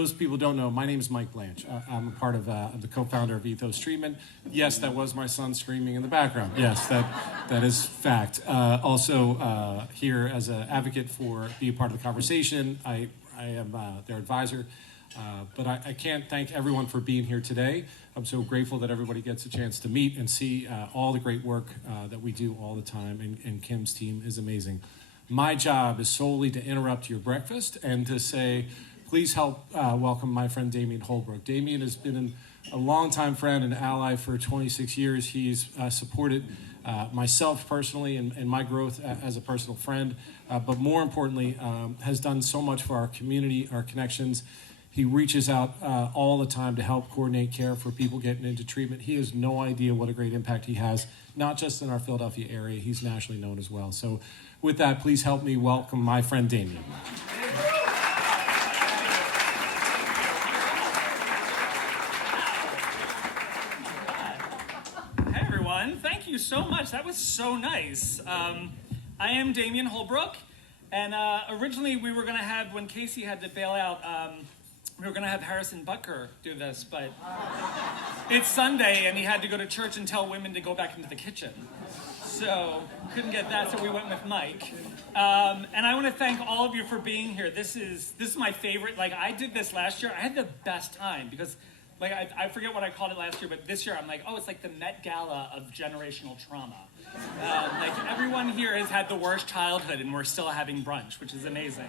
those people who don't know, my name is Mike Blanche. I'm a part of the co-founder of Ethos Treatment. Yes, that was my son screaming in the background. Yes, that is fact. Also here as an advocate for being part of the conversation. I am their advisor. But I can't thank everyone for being here today. I'm so grateful that everybody gets a chance to meet and see all the great work that we do all the time, and Kim's team is amazing. My job is solely to interrupt your breakfast and to say, please help welcome my friend Damien Holbrook. Damien has been a longtime friend and ally for 26 years. He's supported myself personally and my growth as a personal friend, but more importantly, has done so much for our community, our connections. He reaches out all the time to help coordinate care for people getting into treatment. He has no idea what a great impact he has, not just in our Philadelphia area, he's nationally known as well. So with that, please help me welcome my friend Damien. Hey everyone, thank you so much. That was so nice. I am Damien Holbrook, and originally we were going to have, when Casey had to bail out, we were going to have Harrison Butker do this, but it's Sunday and he had to go to church and tell women to go back into the kitchen. So couldn't get that, so we went with Mike. And I want to thank all of you for being here. This is my favorite. Like, I did this last year. I had the best time because, like, I forget what I called it last year, but this year I'm like, oh, it's like the Met Gala of generational trauma. Like, everyone here has had the worst childhood and we're still having brunch, which is amazing.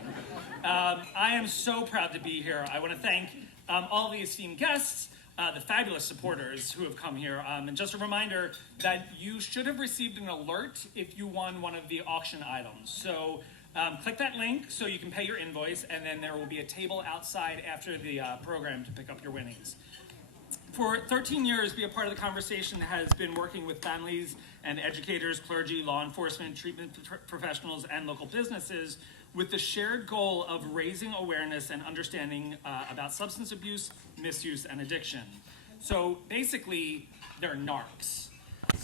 I am so proud to be here. I want to thank all the esteemed guests, the fabulous supporters who have come here, and just a reminder that you should have received an alert if you won one of the auction items. So click that link so you can pay your invoice, and then there will be a table outside after the program to pick up your winnings. For 13 years, Be a Part of the Conversation has been working with families and educators, clergy, law enforcement, treatment professionals, and local businesses with the shared goal of raising awareness and understanding about substance abuse, misuse, and addiction. So basically, they're narcs.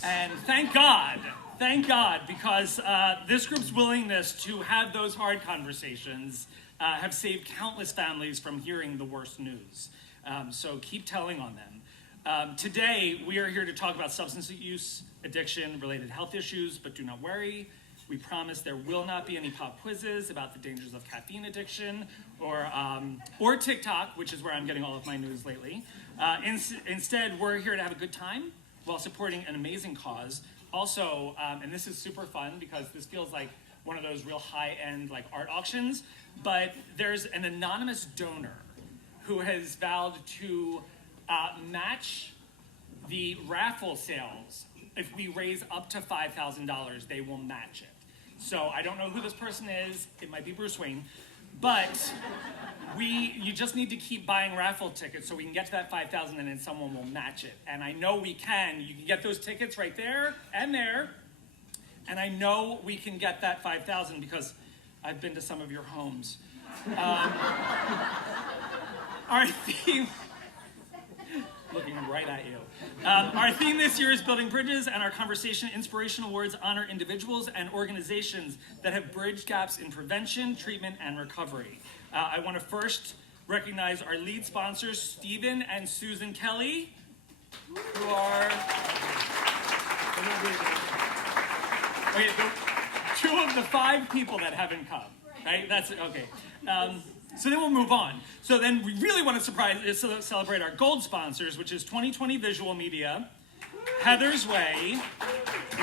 And thank God, because this group's willingness to have those hard conversations have saved countless families from hearing the worst news. So keep telling on them. Today, we are here to talk about substance use, addiction, related health issues, but do not worry. We promise there will not be any pop quizzes about the dangers of caffeine addiction or TikTok, which is where I'm getting all of my news lately. Instead, we're here to have a good time while supporting an amazing cause. Also, and this is super fun because this feels like one of those real high-end like art auctions, but there's an anonymous donor who has vowed to match the raffle sales. If we raise up to $5,000, they will match it. So I don't know who this person is. It might be Bruce Wayne. But you just need to keep buying raffle tickets so we can get to that 5,000 and then someone will match it. And I know we can. You can get those tickets right there and there. And I know we can get that 5,000 because I've been to some of your homes. Our theme, looking right at you. Our theme this year is Building Bridges, and our conversation inspirational words honor individuals and organizations that have bridged gaps in prevention, treatment, and recovery. I want to first recognize our lead sponsors, Stephen and Susan Kelly, who are two of the 5 people that haven't come. Right? That's okay. So then we'll move on. So then we really want to celebrate our gold sponsors, which is 2020 Visual Media, Heather's Way,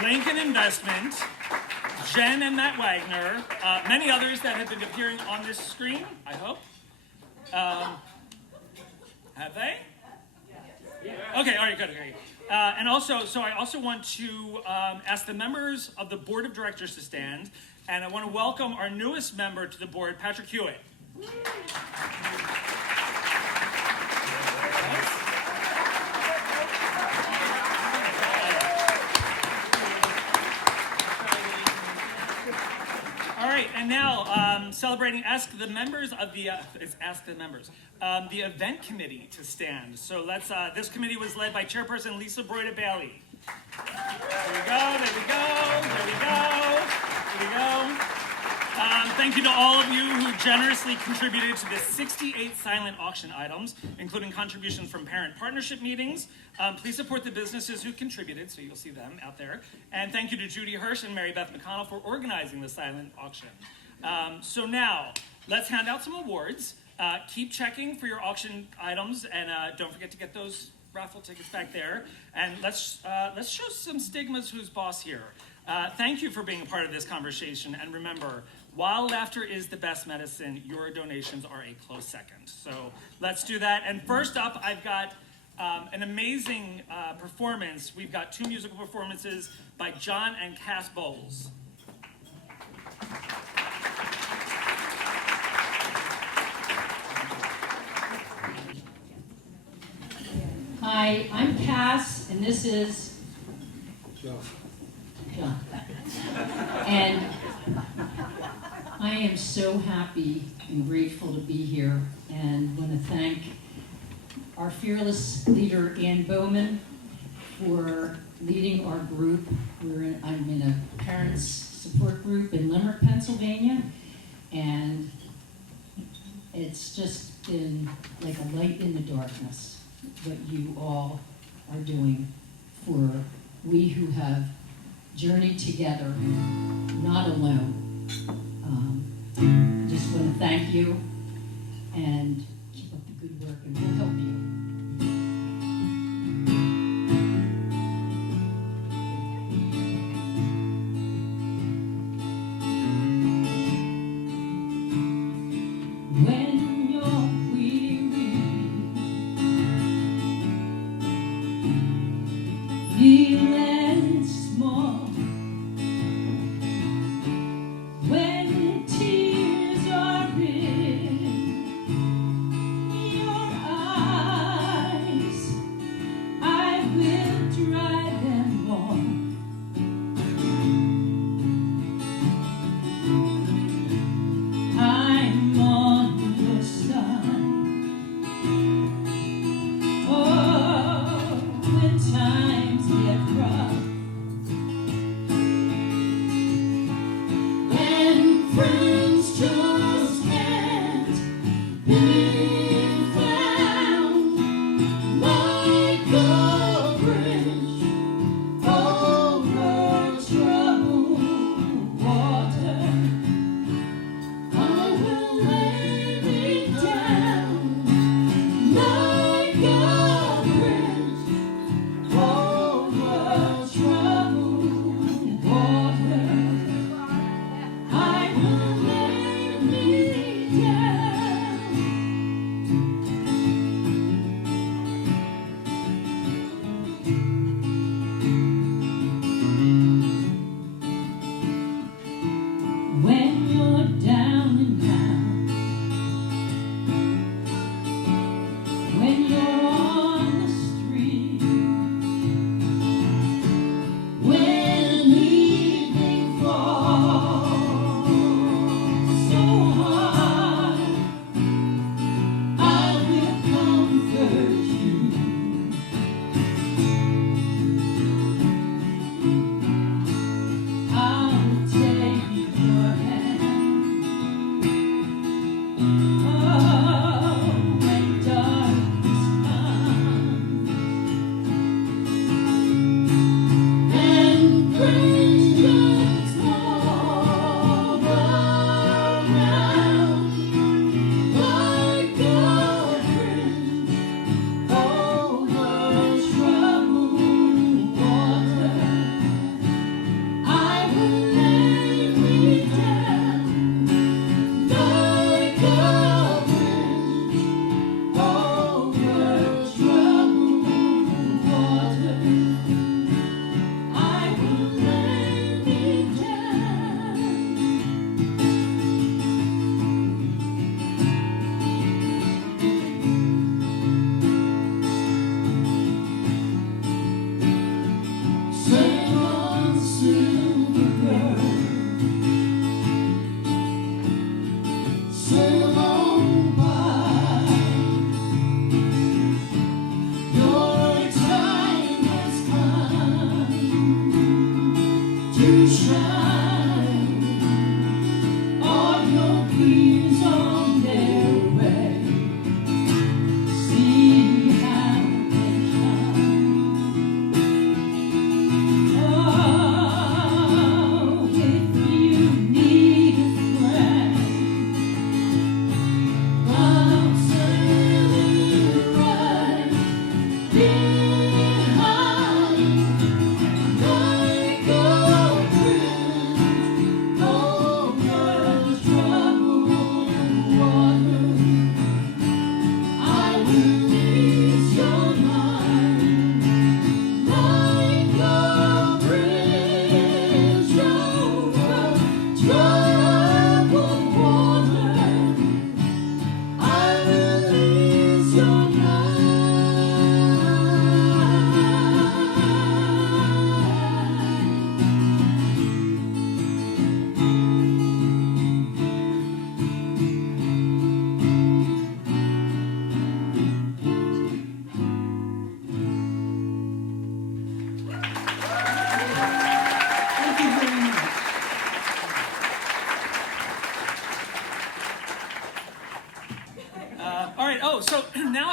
Lincoln Investment, Jen and Matt Wagner, many others that have been appearing on this screen, I hope. Have they? Okay, all right, good. Okay. And also, so I also want to ask the members of the board of directors to stand, and I want to welcome our newest member to the board, Patrick Hewitt. All right, and now celebrating Ask the Members of the the event committee to stand. So let's. This committee was led by Chairperson Lisa Broida Bailey. There we go. There we go. There we go. There we go. Thank you to all of you who generously contributed to the 68 silent auction items, including contributions from parent partnership meetings. Please support the businesses who contributed, so you'll see them out there. And thank you to Judy Hirsch and Mary Beth McConnell for organizing the silent auction. So now, let's hand out some awards. Keep checking for your auction items, and don't forget to get those raffle tickets back there. And let's show some stigmas who's boss here. Thank you for being a part of this conversation, and remember, while laughter is the best medicine, your donations are a close second. So let's do that. And first up, I've got an amazing performance. We've got 2 musical performances by John and Cass Bowles. Hi, I'm Cass, and this is John. And I am so happy and grateful to be here, and want to thank our fearless leader, Ann Bowman, for leading our group. I'm in a parents support group in Limerick, Pennsylvania, and it's just been like a light in the darkness what you all are doing for we who have journeyed together, not alone. Just want to thank you and keep up the good work, and we'll help you. When you're weary, feeling small, when tears are in your eyes, I will dry them all. I'm on your side. Oh, when times get rough,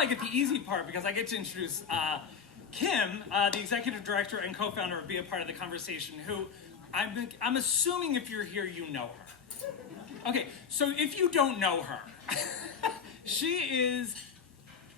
I get the easy part because I get to introduce Kim, the executive director and co-founder of Be a Part of the Conversation, who I'm assuming if you're here, you know her. Okay, so if you don't know her, she is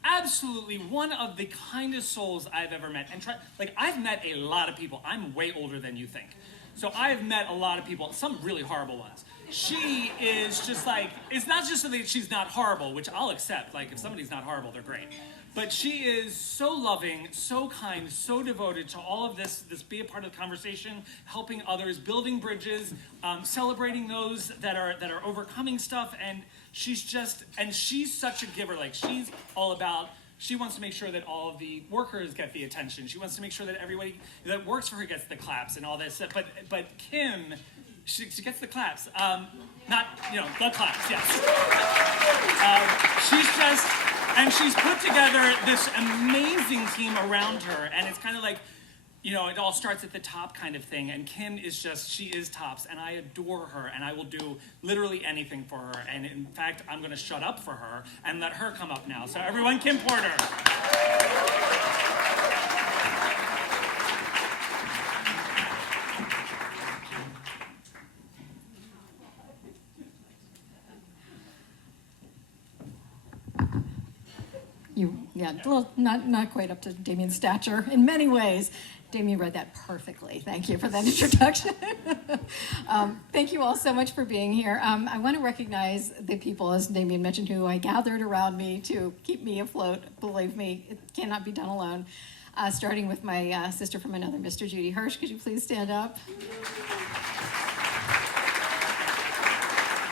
absolutely one of the kindest souls I've ever met. And I've met a lot of people. I'm way older than you think. So I've met a lot of people, some really horrible ones. She is just like, it's not just that she's not horrible, which I'll accept. Like, if somebody's not horrible, they're great. But she is so loving, so kind, so devoted to all of this Be a Part of the Conversation, helping others, building bridges, celebrating those that are overcoming stuff. And she's such a giver. Like, she's all about, she wants to make sure that all of the workers get the attention. She wants to make sure that everybody that works for her gets the claps and all this. But Kim, she gets the claps. Not, the claps, yes. She's put together this amazing team around her, and it's kind of like, it all starts at the top kind of thing, and Kim is she is tops, and I adore her, and I will do literally anything for her, and in fact, I'm going to shut up for her and let her come up now. So everyone, Kim Porter. Well, not quite up to Damien's stature in many ways. Damien read that perfectly. Thank you for that introduction. Thank you all so much for being here. I want to recognize the people, as Damien mentioned, who I gathered around me to keep me afloat. Believe me, it cannot be done alone. Starting with my sister from another, Mr. Judy Hirsch. Could you please stand up?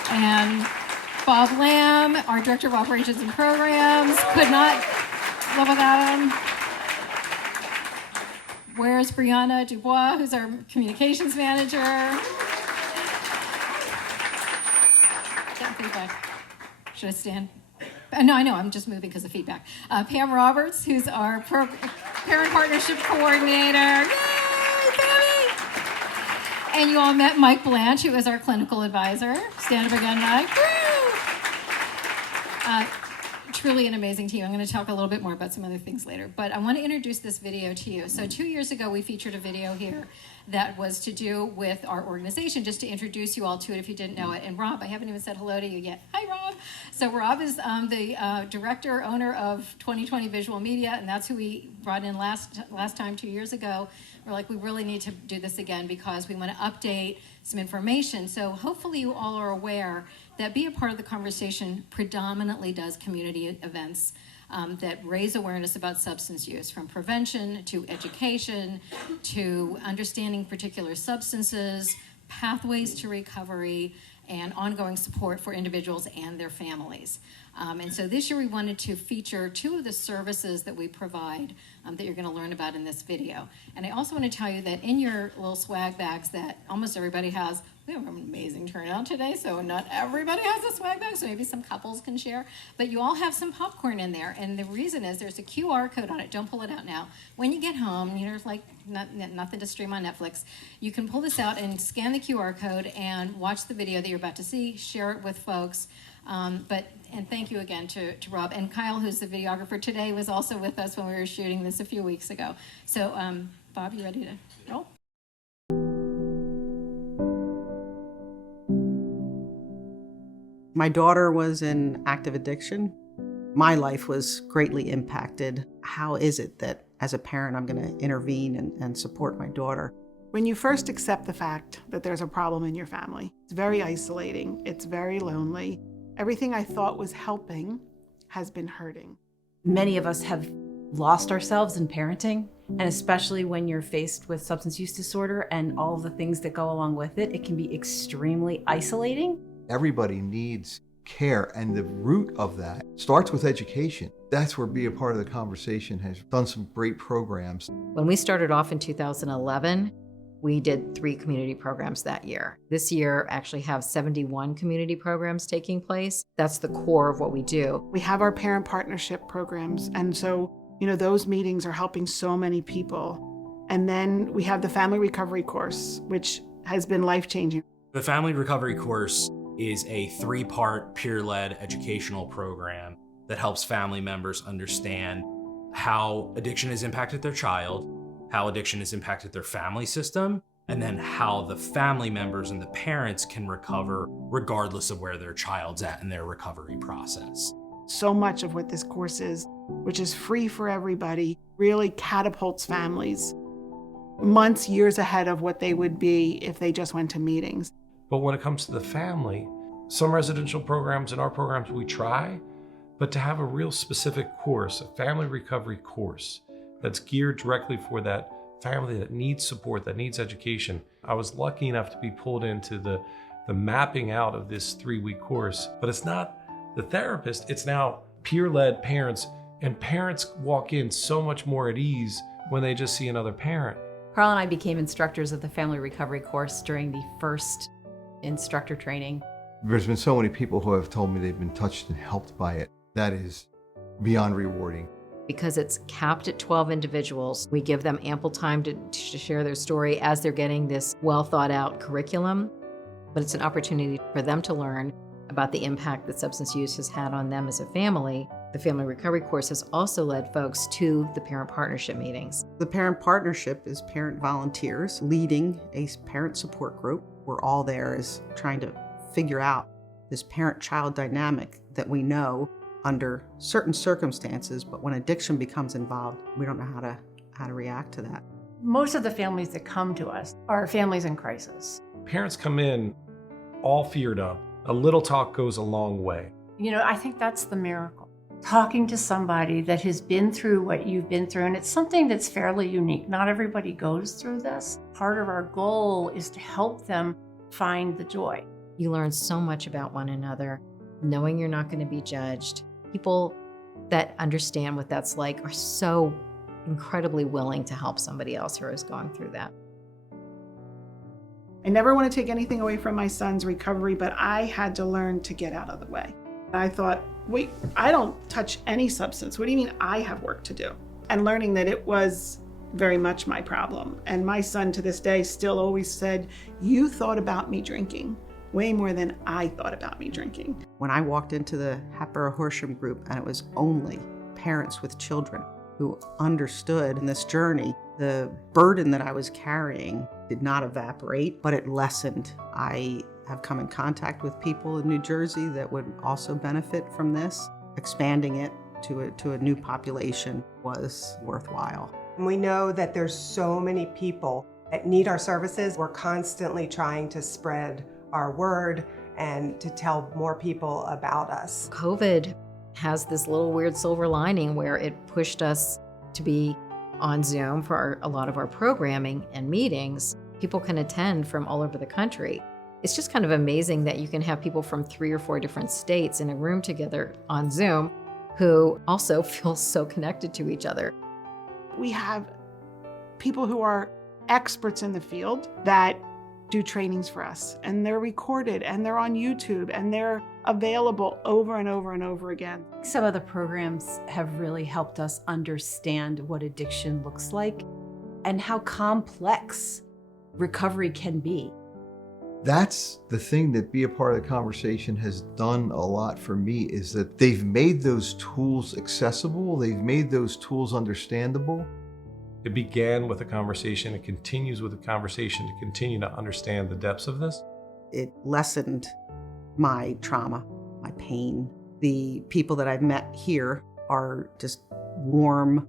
And Bob Lamb, our Director of Operations and Programs, could not live without him. Where's Brianna Dubois, who's our Communications Manager? Getting feedback. Should I stand? No, I know, I'm just moving because of feedback. Pam Roberts, who's our Parent Partnership Coordinator. Yay, Pammy! And you all met Mike Blanche, who is our Clinical Advisor. Stand up again, Mike. Woo! Truly an amazing team. I'm going to talk a little bit more about some other things later, but I want to introduce this video to you. So 2 years ago, we featured a video here that was to do with our organization, just to introduce you all to it if you didn't know it. And Rob, I haven't even said hello to you yet. Hi, Rob. So Rob is the director, owner of 2020 Visual Media, and that's who we brought in last time 2 years ago. We're like, we really need to do this again because we want to update some information. So hopefully you all are aware that Be a Part of the Conversation predominantly does community events that raise awareness about substance use, from prevention to education to understanding particular substances, pathways to recovery, and ongoing support for individuals and their families. And so this year we wanted to feature two of the services that we provide that you're going to learn about in this video. And I also want to tell you that in your little swag bags that almost everybody has, we have an amazing turnout today, so not everybody has a swag bag, so maybe some couples can share. But you all have some popcorn in there, and the reason is there's a QR code on it. Don't pull it out now. When you get home, there's like nothing to stream on Netflix. You can pull this out and scan the QR code and watch the video that you're about to see, share it with folks. And thank you again to Rob. And Kyle, who's the videographer today, was also with us when we were shooting this a few weeks ago. So, Bob, you ready to roll? My daughter was in active addiction. My life was greatly impacted. How is it that as a parent I'm going to intervene and support my daughter? When you first accept the fact that there's a problem in your family, it's very isolating, it's very lonely. Everything I thought was helping has been hurting. Many of us have lost ourselves in parenting, and especially when you're faced with substance use disorder and all the things that go along with it, it can be extremely isolating. Everybody needs care, and the root of that starts with education. That's where Be a Part of the Conversation has done some great programs. When we started off in 2011, we did 3 community programs that year. This year actually have 71 community programs taking place. That's the core of what we do. We have our parent partnership programs, and so those meetings are helping so many people. And then we have the family recovery course, which has been life-changing. The family recovery course is a 3-part peer-led educational program that helps family members understand how addiction has impacted their child, how addiction has impacted their family system, and then how the family members and the parents can recover regardless of where their child's at in their recovery process. So much of what this course is, which is free for everybody, really catapults families months, years ahead of what they would be if they just went to meetings. But when it comes to the family, some residential programs and our programs we try, but to have a real specific course, a family recovery course that's geared directly for that family that needs support, that needs education. I was lucky enough to be pulled into the mapping out of this 3-week course, but it's not the therapist, it's now peer-led parents, and parents walk in so much more at ease when they just see another parent. Carl and I became instructors of the family recovery course during the first instructor training. There's been so many people who have told me they've been touched and helped by it. That is beyond rewarding. Because it's capped at 12 individuals, we give them ample time to share their story as they're getting this well thought out curriculum. But it's an opportunity for them to learn about the impact that substance use has had on them as a family. The family recovery course has also led folks to the parent partnership meetings. The parent partnership is parent volunteers leading a parent support group. We're all there is trying to figure out this parent-child dynamic that we know under certain circumstances, but when addiction becomes involved, we don't know how to react to that. Most of the families that come to us are families in crisis. Parents come in all feared up. A little talk goes a long way. You know, I think that's the miracle. Talking to somebody that has been through what you've been through, and it's something that's fairly unique. Not everybody goes through this. Part of our goal is to help them find the joy. You learn so much about one another, knowing you're not going to be judged. People that understand what that's like are so incredibly willing to help somebody else who is going through that. I never want to take anything away from my son's recovery, but I had to learn to get out of the way. I thought, wait, I don't touch any substance. What do you mean I have work to do? And learning that it was very much my problem. And my son to this day still always said, you thought about me drinking way more than I thought about me drinking. When I walked into the Hatboro Horsham group and it was only parents with children who understood in this journey, the burden that I was carrying did not evaporate, but it lessened. I have come in contact with people in New Jersey that would also benefit from this. Expanding it to a new population was worthwhile. We know that there's so many people that need our services. We're constantly trying to spread our word and to tell more people about us. COVID has this little weird silver lining where it pushed us to be on Zoom for a lot of our programming and meetings. People can attend from all over the country. It's just kind of amazing that you can have people from 3 or 4 different states in a room together on Zoom who also feel so connected to each other. We have people who are experts in the field that do trainings for us, and they're recorded and they're on YouTube and they're available over and over and over again. Some of the programs have really helped us understand what addiction looks like and how complex recovery can be. That's the thing that Be a Part of the Conversation has done a lot for me, is that they've made those tools accessible, they've made those tools understandable. It began with a conversation, it continues with a conversation to continue to understand the depths of this. It lessened my trauma, my pain. The people that I've met here are just warm,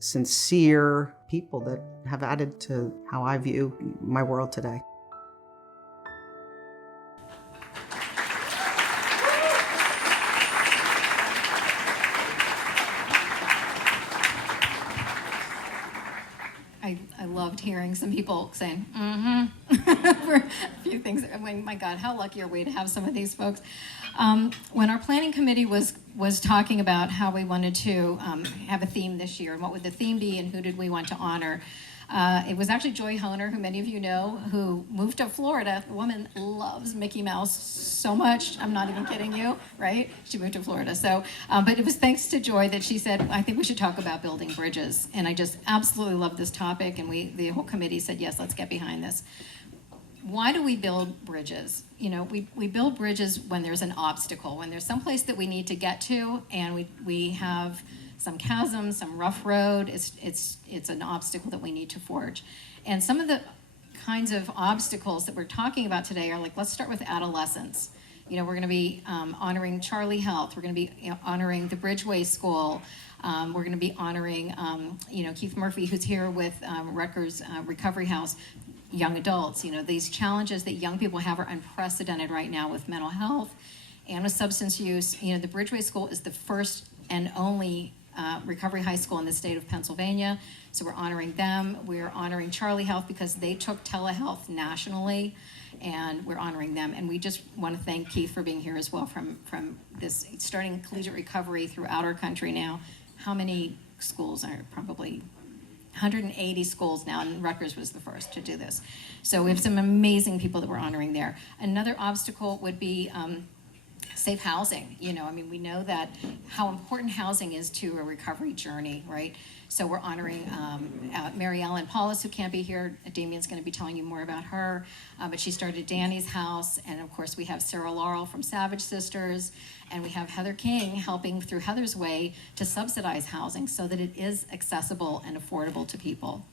sincere people that have added to how I view my world today. I loved hearing some people saying, for a few things. I mean, my God, how lucky are we to have some of these folks? When our planning committee was talking about how we wanted to have a theme this year, and what would the theme be, and who did we want to honor, it was actually Joy Honer, who many of you know, who moved to Florida. The woman loves Mickey Mouse so much. I'm not even kidding you, right? She moved to Florida. So, but it was thanks to Joy that she said, I think we should talk about building bridges. And I just absolutely love this topic. And the whole committee said, yes, let's get behind this. why do we build bridges? You know, we build bridges when there's an obstacle, when there's some place that we need to get to, and we have some chasm, some rough road. It's an obstacle that we need to forge. And some of the kinds of obstacles that we're talking about today are like, let's start with adolescence. You know, we're going to be honoring Charlie Health. We're going to be honoring the Bridgeway School. We're going to be honoring, Keith Murphy, who's here with Rutgers Recovery House, young adults. You know, these challenges that young people have are unprecedented right now with mental health and with substance use. You know, the Bridgeway School is the first and only recovery high school in the state of Pennsylvania. So we're honoring them. We're honoring Charlie Health because they took telehealth nationally, and we're honoring them. And we just want to thank Keith for being here as well from this starting collegiate recovery throughout our country now. How many schools are probably 180 schools now, and Rutgers was the first to do this. So we have some amazing people that we're honoring there. Another obstacle would be safe housing. You know, I mean, we know that how important housing is to a recovery journey, right? So we're honoring Mary Ellen Paulus, who can't be here. Damien's going to be telling you more about her. But she started Danny's House. And of course, we have Sarah Laurel from Savage Sisters. And we have Heather King helping through Heather's Way to subsidize housing so that it is accessible and affordable to people.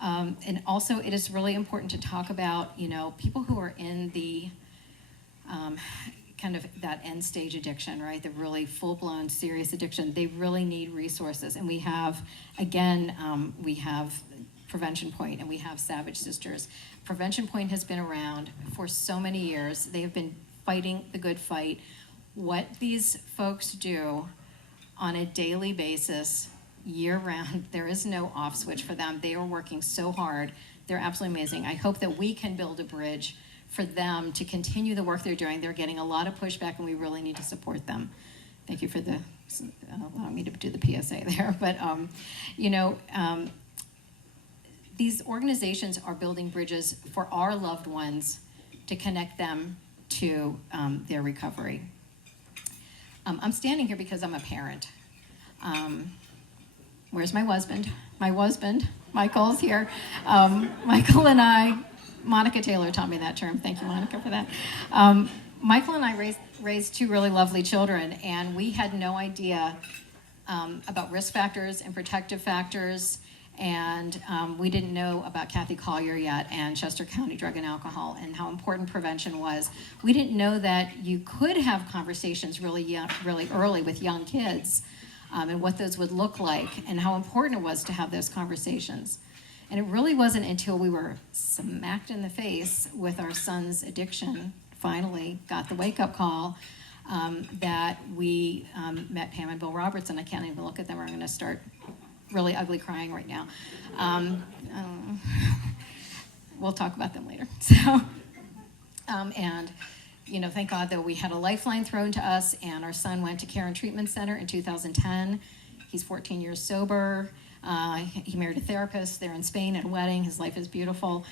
And also, it is really important to talk about, you know, people who are in the kind of that end stage addiction, right? The really full-blown serious addiction. They really need resources. And we have, again, we have Prevention Point and we have Savage Sisters. Prevention Point has been around for so many years. They have been fighting the good fight. What these folks do on a daily basis, year-round, there is no off switch for them. They are working so hard. They're absolutely amazing. I hope that we can build a bridge for them to continue the work they're doing. They're getting a lot of pushback, and we really need to support them. Thank you for allowing me to do the PSA there. But, these organizations are building bridges for our loved ones to connect them to their recovery. I'm standing here because I'm a parent. Where's my husband? My husband, Michael's here. Michael and I, Monica Taylor taught me that term. Thank you, Monica, for that. Michael and I raised two really lovely children, and we had no idea about risk factors and protective factors, and we didn't know about Kathy Collier yet and Chester County Drug and Alcohol and how important prevention was. We didn't know that you could have conversations really early with young kids and what those would look like and how important it was to have those conversations. And it really wasn't until we were smacked in the face with our son's addiction, finally got the wake-up call, that we met Pam and Bill Roberts, and I can't even look at them or I'm going to start really ugly crying right now. We'll talk about them later. So, thank God that we had a lifeline thrown to us, and our son went to Care and Treatment Center in 2010. He's 14 years sober. He married a therapist. They're in Spain at a wedding. His life is beautiful.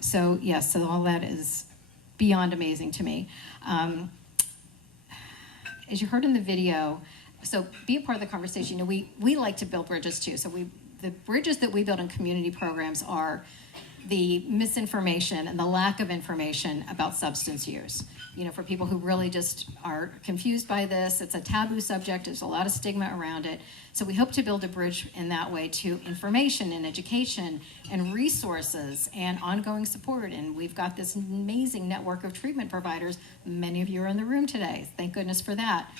So all that is beyond amazing to me. As you heard in the video, so be a part of the conversation. You know, we like to build bridges too. So the bridges that we build in community programs are the misinformation and the lack of information about substance use. You know, for people who really just are confused by this, it's a taboo subject, there's a lot of stigma around it. So we hope to build a bridge in that way to information and education and resources and ongoing support. And we've got this amazing network of treatment providers. Many of you are in the room today. Thank goodness for that.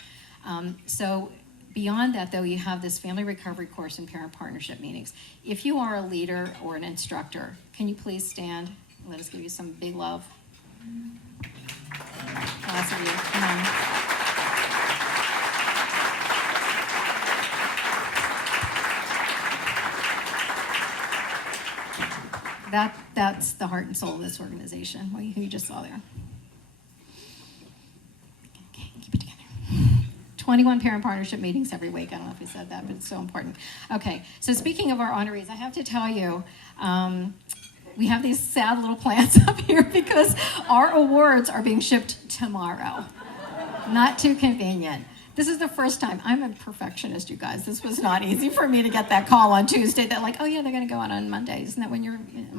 So beyond that, though, you have this family recovery course and parent partnership meetings. If you are a leader or an instructor, can you please stand? Let us give you some big love. Lots of you, come on. That's the heart and soul of this organization, who you just saw there. Okay, keep it together. 21 parent partnership meetings every week. I don't know if you said that, but it's so important. Okay, so speaking of our honorees, I have to tell you, we have these sad little plants up here because our awards are being shipped tomorrow. Not too convenient. This is the first time. I'm a perfectionist, you guys. This was not easy for me to get that call on Tuesday. They're like, oh yeah, they're going to go out on Monday. Isn't that when you're,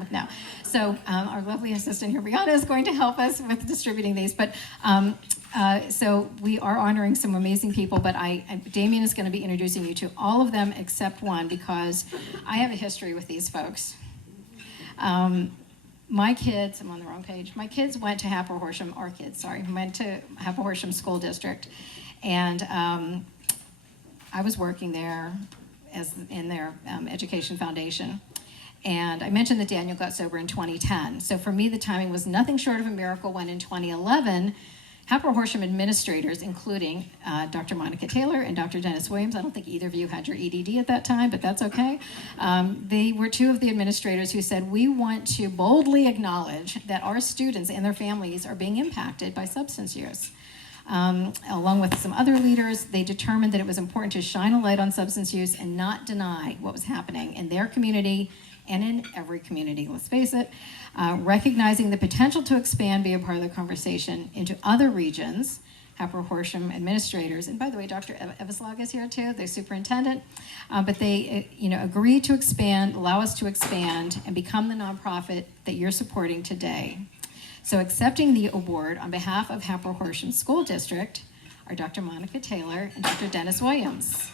no. So our lovely assistant here, Brianna, is going to help us with distributing these. But so we are honoring some amazing people, but Damien is going to be introducing you to all of them except one, because I have a history with these folks. My kids, I'm on the wrong page. My kids went to Happer-Horsham, our kids, sorry, went to Happer-Horsham School District. And I was working there in their education foundation. And I mentioned that Daniel got sober in 2010. So for me, the timing was nothing short of a miracle when in 2011, Happer-Horsham administrators, including Dr. Monica Taylor and Dr. Dennis Williams, I don't think either of you had your EDD at that time, but that's okay. They were two of the administrators who said, we want to boldly acknowledge that our students and their families are being impacted by substance use. Along with some other leaders, they determined that it was important to shine a light on substance use and not deny what was happening in their community and in every community, let's face it, recognizing the potential to expand, be a part of the conversation into other regions. Happer-Horsham administrators, and by the way, Dr. Eveslag is here too, the superintendent, but they agreed to expand, allow us to expand and become the nonprofit that you're supporting today. So accepting the award on behalf of Happer-Horsham School District are Dr. Monica Taylor and Dr. Dennis Williams.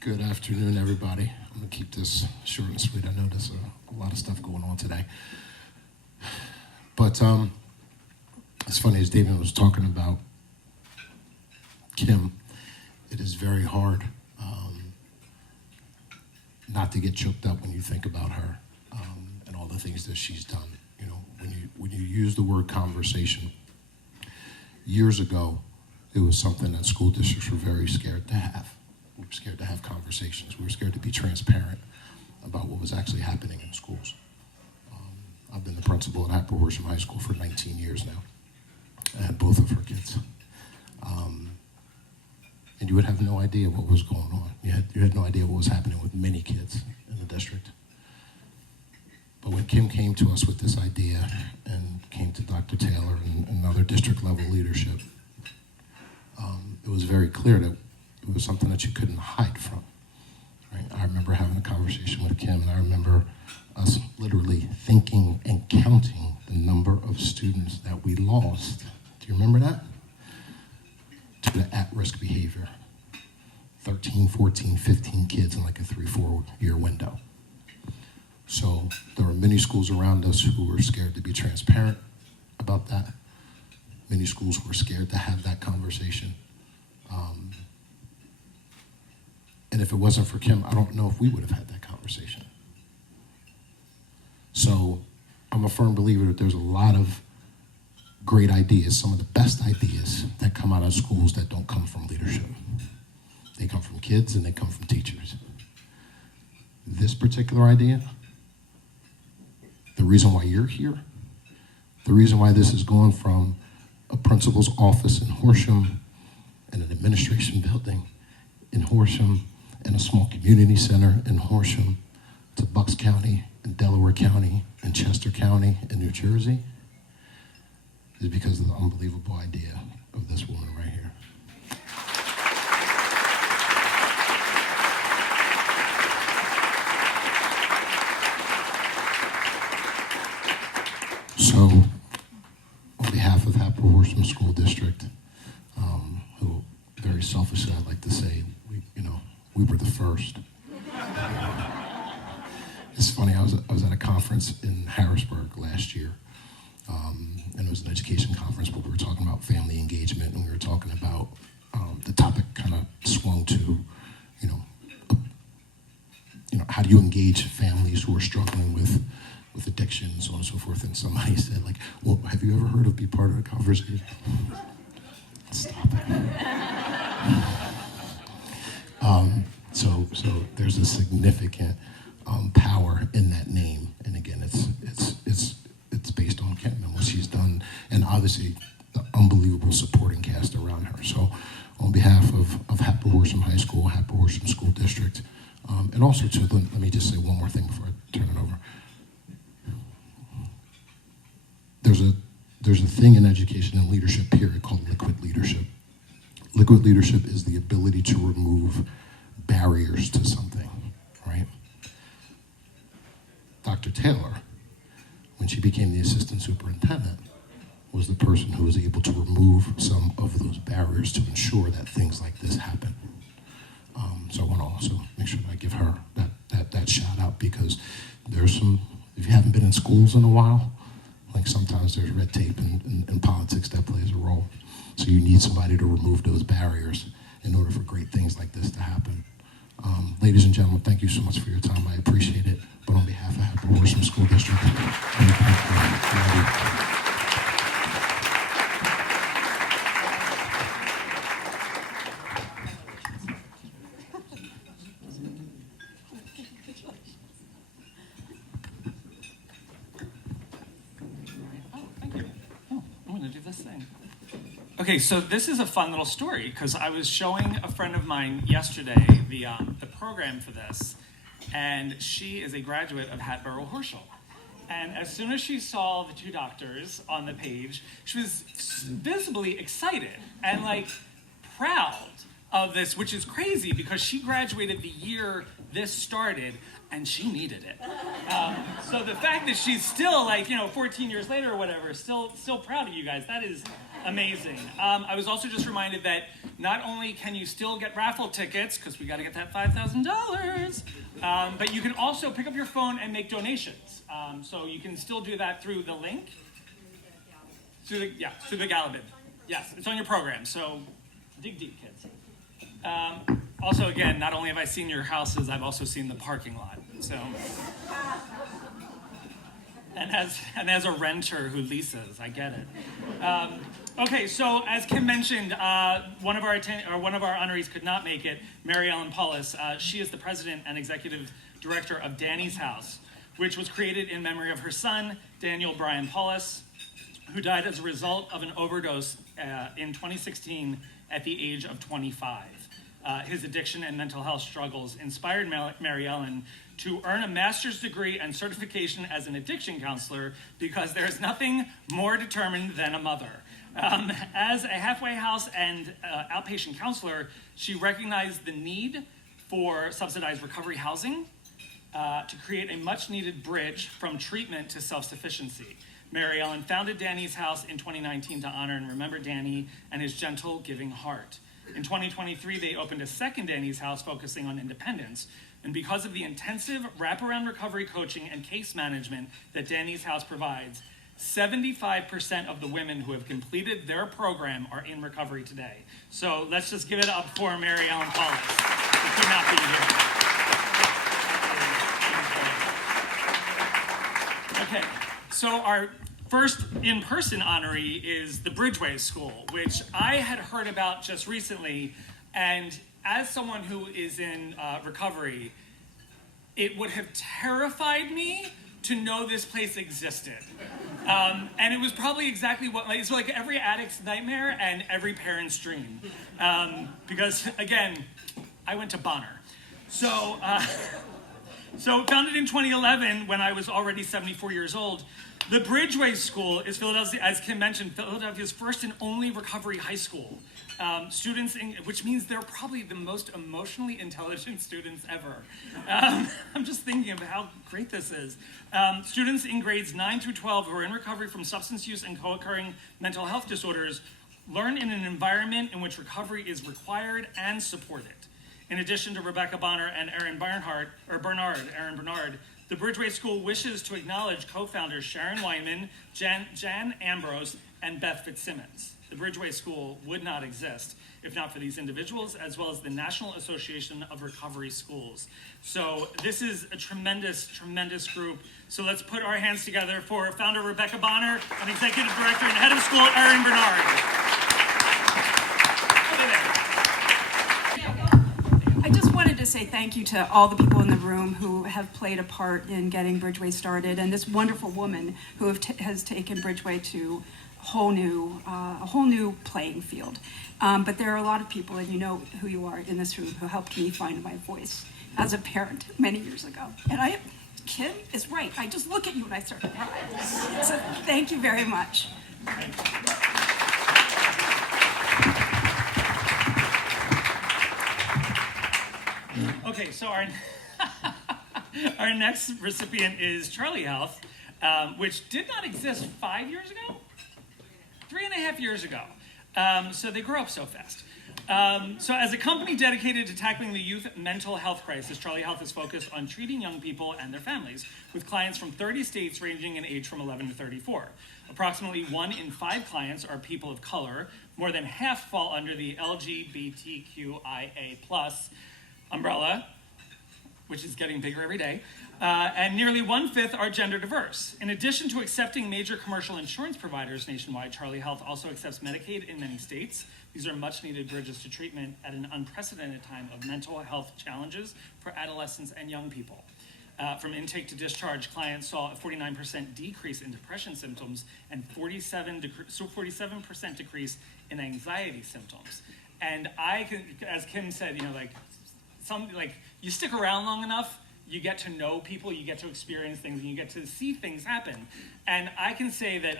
Good afternoon, everybody. I'm gonna keep this short and sweet. I know there's a lot of stuff going on today. But it's funny, as David was talking about Kim, it is very hard not to get choked up when you think about her and all the things that she's done. You know, when you use the word conversation, years ago, it was something that school districts were very scared to have. We were scared to have conversations. We were scared to be transparent about what was actually happening in schools. I've been the principal at Happer-Horsham High School for 19 years now. I had both of her kids. And you would have no idea what was going on. You had no idea what was happening with many kids in the district. But when Kim came to us with this idea and came to Dr. Taylor and other district level leadership, it was very clear that it was something that you couldn't hide from. Right? I remember having a conversation with Kim, and I remember us literally thinking and counting the number of students that we lost. Do you remember that? To the at-risk behavior. 13, 14, 15 kids in like a 3-4 year window. So there were many schools around us who were scared to be transparent about that. Many schools were scared to have that conversation. And if it wasn't for Kim, I don't know if we would have had that conversation. So I'm a firm believer that there's a lot of great ideas, some of the best ideas that come out of schools that don't come from leadership. They come from kids and they come from teachers. This particular idea, the reason why you're here, the reason why this is going from a principal's office in Horsham and an administration building in Horsham and a small community center in Horsham to Bucks County and Delaware County and Chester County in New Jersey is because of the unbelievable idea of this woman right here. So, on behalf of Happer-Horsham School District, who very selfishly I'd like to say, we were the first. It's funny, I was at a conference in Harrisburg last year, and it was an education conference, but we were talking about family engagement, and we were talking about the topic kind of swung to, how do you engage families who are struggling with addiction and so on and so forth, and somebody said, like, well, have you ever heard of Be Part of the Conversation? Stop it. So there's a significant power in that name. And again, it's based on Kim and what she's done, and obviously the unbelievable supporting cast around her. So on behalf of Hatboro Horsham High School, Hatboro Horsham School District, and also to, let me just say one more thing before I turn it over. There's a thing in education and leadership period called liquid leadership. Liquid leadership is the ability to remove barriers to something, right? Dr. Taylor, when she became the assistant superintendent, was the person who was able to remove some of those barriers to ensure that things like this happen. So I want to also make sure that I give her that shout out, because there's some, if you haven't been in schools in a while, like sometimes there's red tape in politics that plays a role. So you need somebody to remove those barriers in order for great things like this to happen. Ladies and gentlemen, thank you so much for your time. I appreciate it. But on behalf of Hatboro Horsham School District, thank you. Okay, so this is a fun little story, because I was showing a friend of mine yesterday the program for this, and she is a graduate of Hatboro Horsham. And as soon as she saw the two doctors on the page, she was visibly excited and like proud of this, which is crazy because she graduated the year this started and she needed it. So the fact that she's still 14 years later or whatever, still proud of you guys, that is amazing. I was also just reminded that not only can you still get raffle tickets, because we got to get that $5,000, but you can also pick up your phone and make donations. So you can still do that through the link. Through the Galabid. Yes, it's on your program, so dig deep, kids. Also, again, not only have I seen your houses, I've also seen the parking lot. So, and as a renter who leases, I get it. Okay, so as Kim mentioned, one of our honorees could not make it, Mary Ellen Paulus. She is the president and executive director of Danny's House, which was created in memory of her son, Daniel Brian Paulus, who died as a result of an overdose in 2016 at the age of 25. His addiction and mental health struggles inspired Mary Ellen to earn a master's degree and certification as an addiction counselor, because there is nothing more determined than a mother. As a halfway house and outpatient counselor, she recognized the need for subsidized recovery housing to create a much-needed bridge from treatment to self-sufficiency. Mary Ellen founded Danny's House in 2019 to honor and remember Danny and his gentle, giving heart. In 2023, they opened a second Danny's House focusing on independence. And because of the intensive wraparound recovery coaching and case management that Danny's House provides, 75% of the women who have completed their program are in recovery today. So let's just give it up for Mary Ellen Paulus, who could not be here. Okay, so our first in-person honoree is the Bridgeway School, which I had heard about just recently, and as someone who is in recovery, it would have terrified me to know this place existed. And it was probably exactly what, it's like every addict's nightmare and every parent's dream. Because again, I went to Bonner. So founded in 2011 when I was already 74 years old, the Bridgeway School is Philadelphia, as Kim mentioned, Philadelphia's first and only recovery high school. Which means they're probably the most emotionally intelligent students ever. I'm just thinking of how great this is. Students in grades 9 through 12 who are in recovery from substance use and co-occurring mental health disorders learn in an environment in which recovery is required and supported. In addition to Rebecca Bonner and Aaron Bernard, the Bridgeway School wishes to acknowledge co-founders Sharon Weinman, Jan Ambrose, and Beth Fitzsimmons. The Bridgeway School would not exist if not for these individuals, as well as the National Association of Recovery Schools. So this is a tremendous, tremendous group. So let's put our hands together for founder Rebecca Bonner and executive director and head of school Aaron Bernard. I just wanted to say thank you to all the people in the room who have played a part in getting Bridgeway started, and this wonderful woman who has taken Bridgeway to a whole new playing field. But there are a lot of people, and you know who you are in this room, who helped me find my voice as a parent many years ago. And Kim is right. I just look at you and I start to cry. So thank you very much. Okay, so our next recipient is Charlie Health, which did not exist 5 years ago? 3.5 years ago. So they grew up so fast. So as a company dedicated to tackling the youth mental health crisis, Charlie Health is focused on treating young people and their families, with clients from 30 states ranging in age from 11 to 34. Approximately 1 in 5 clients are people of color. More than half fall under the LGBTQIA+ umbrella, which is getting bigger every day, and nearly 1/5 are gender diverse. In addition to accepting major commercial insurance providers nationwide, Charlie Health also accepts Medicaid in many states. These are much needed bridges to treatment at an unprecedented time of mental health challenges for adolescents and young people. From intake to discharge, clients saw a 49% decrease in depression symptoms and 47% decrease in anxiety symptoms. And I can, as Kim said, you stick around long enough, you get to know people, you get to experience things, and you get to see things happen. And I can say that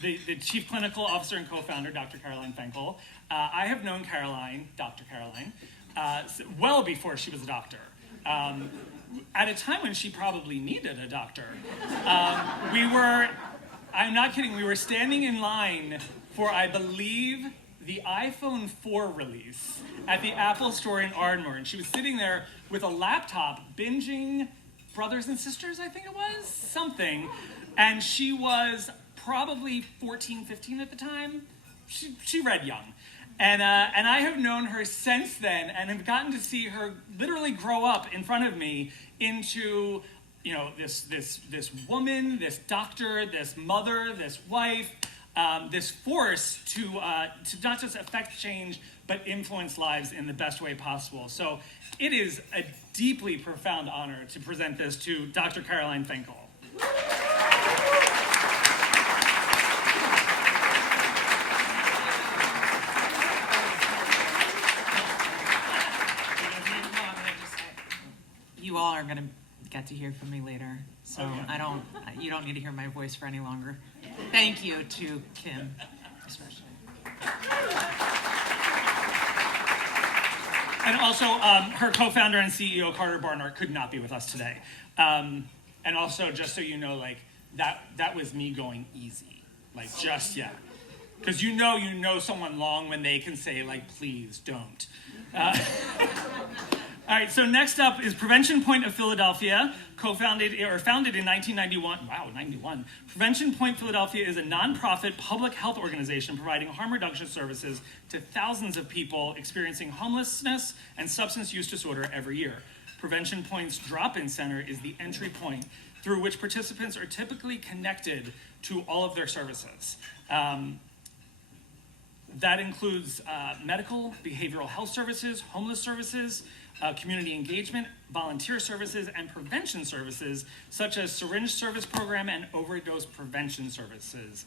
the Chief Clinical Officer and co-founder, Dr. Caroline Fenkel, I have known Dr. Caroline, well before she was a doctor. At a time when she probably needed a doctor. I'm not kidding, we were standing in line for, I believe, the iPhone 4 release at the Apple store in Ardmore. And she was sitting there with a laptop binging Brothers and Sisters, I think it was, something. And she was probably 14, 15 at the time. She read young. And I have known her since then and have gotten to see her literally grow up in front of me into, this woman, this doctor, this mother, this wife, this force to not just affect change, but influence lives in the best way possible. So it is a deeply profound honor to present this to Dr. Caroline Fenkel. You all are going to get to hear from me later, so you don't need to hear my voice for any longer. Thank you to Kim, especially. And also, her co-founder and CEO, Carter Barnard, could not be with us today. And also, just so you know, that was me going easy, because you know someone long when they can say, please don't. All right, so next up is Prevention Point of Philadelphia, founded in 1991. Wow, 91. Prevention Point Philadelphia is a nonprofit public health organization providing harm reduction services to thousands of people experiencing homelessness and substance use disorder every year. Prevention Point's drop-in center is the entry point through which participants are typically connected to all of their services. That includes medical, behavioral health services, homeless services, community engagement, volunteer services, and prevention services, such as syringe service program and overdose prevention services.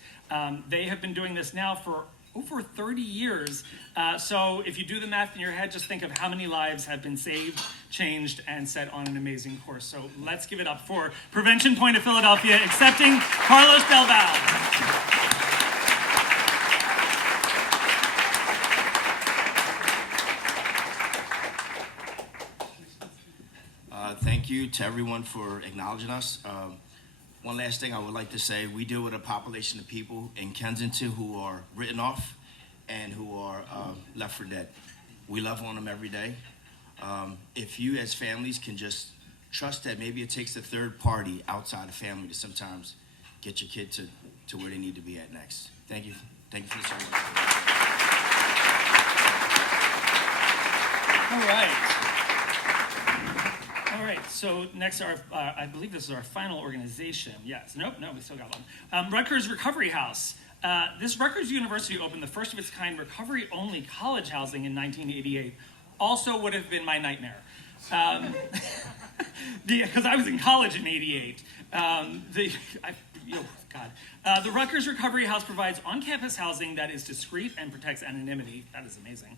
They have been doing this now for over 30 years. So if you do the math in your head, just think of how many lives have been saved, changed, and set on an amazing course. So let's give it up for Prevention Point of Philadelphia, accepting Carlos Belval. Thank you to everyone for acknowledging us. One last thing I would like to say, we deal with a population of people in Kensington who are written off and who are left for dead. We love on them every day. If you as families can just trust that maybe it takes a third party outside of family to sometimes get your kid to where they need to be at next. Thank you. Thank you for the service. All right, so next, I believe this is our final organization. Yes, nope, we still got one. Rutgers Recovery House. This Rutgers University opened the first of its kind recovery-only college housing in 1988. also would have been my nightmare. Because I was in college in '88. The Rutgers Recovery House provides on-campus housing that is discreet and protects anonymity. That is amazing.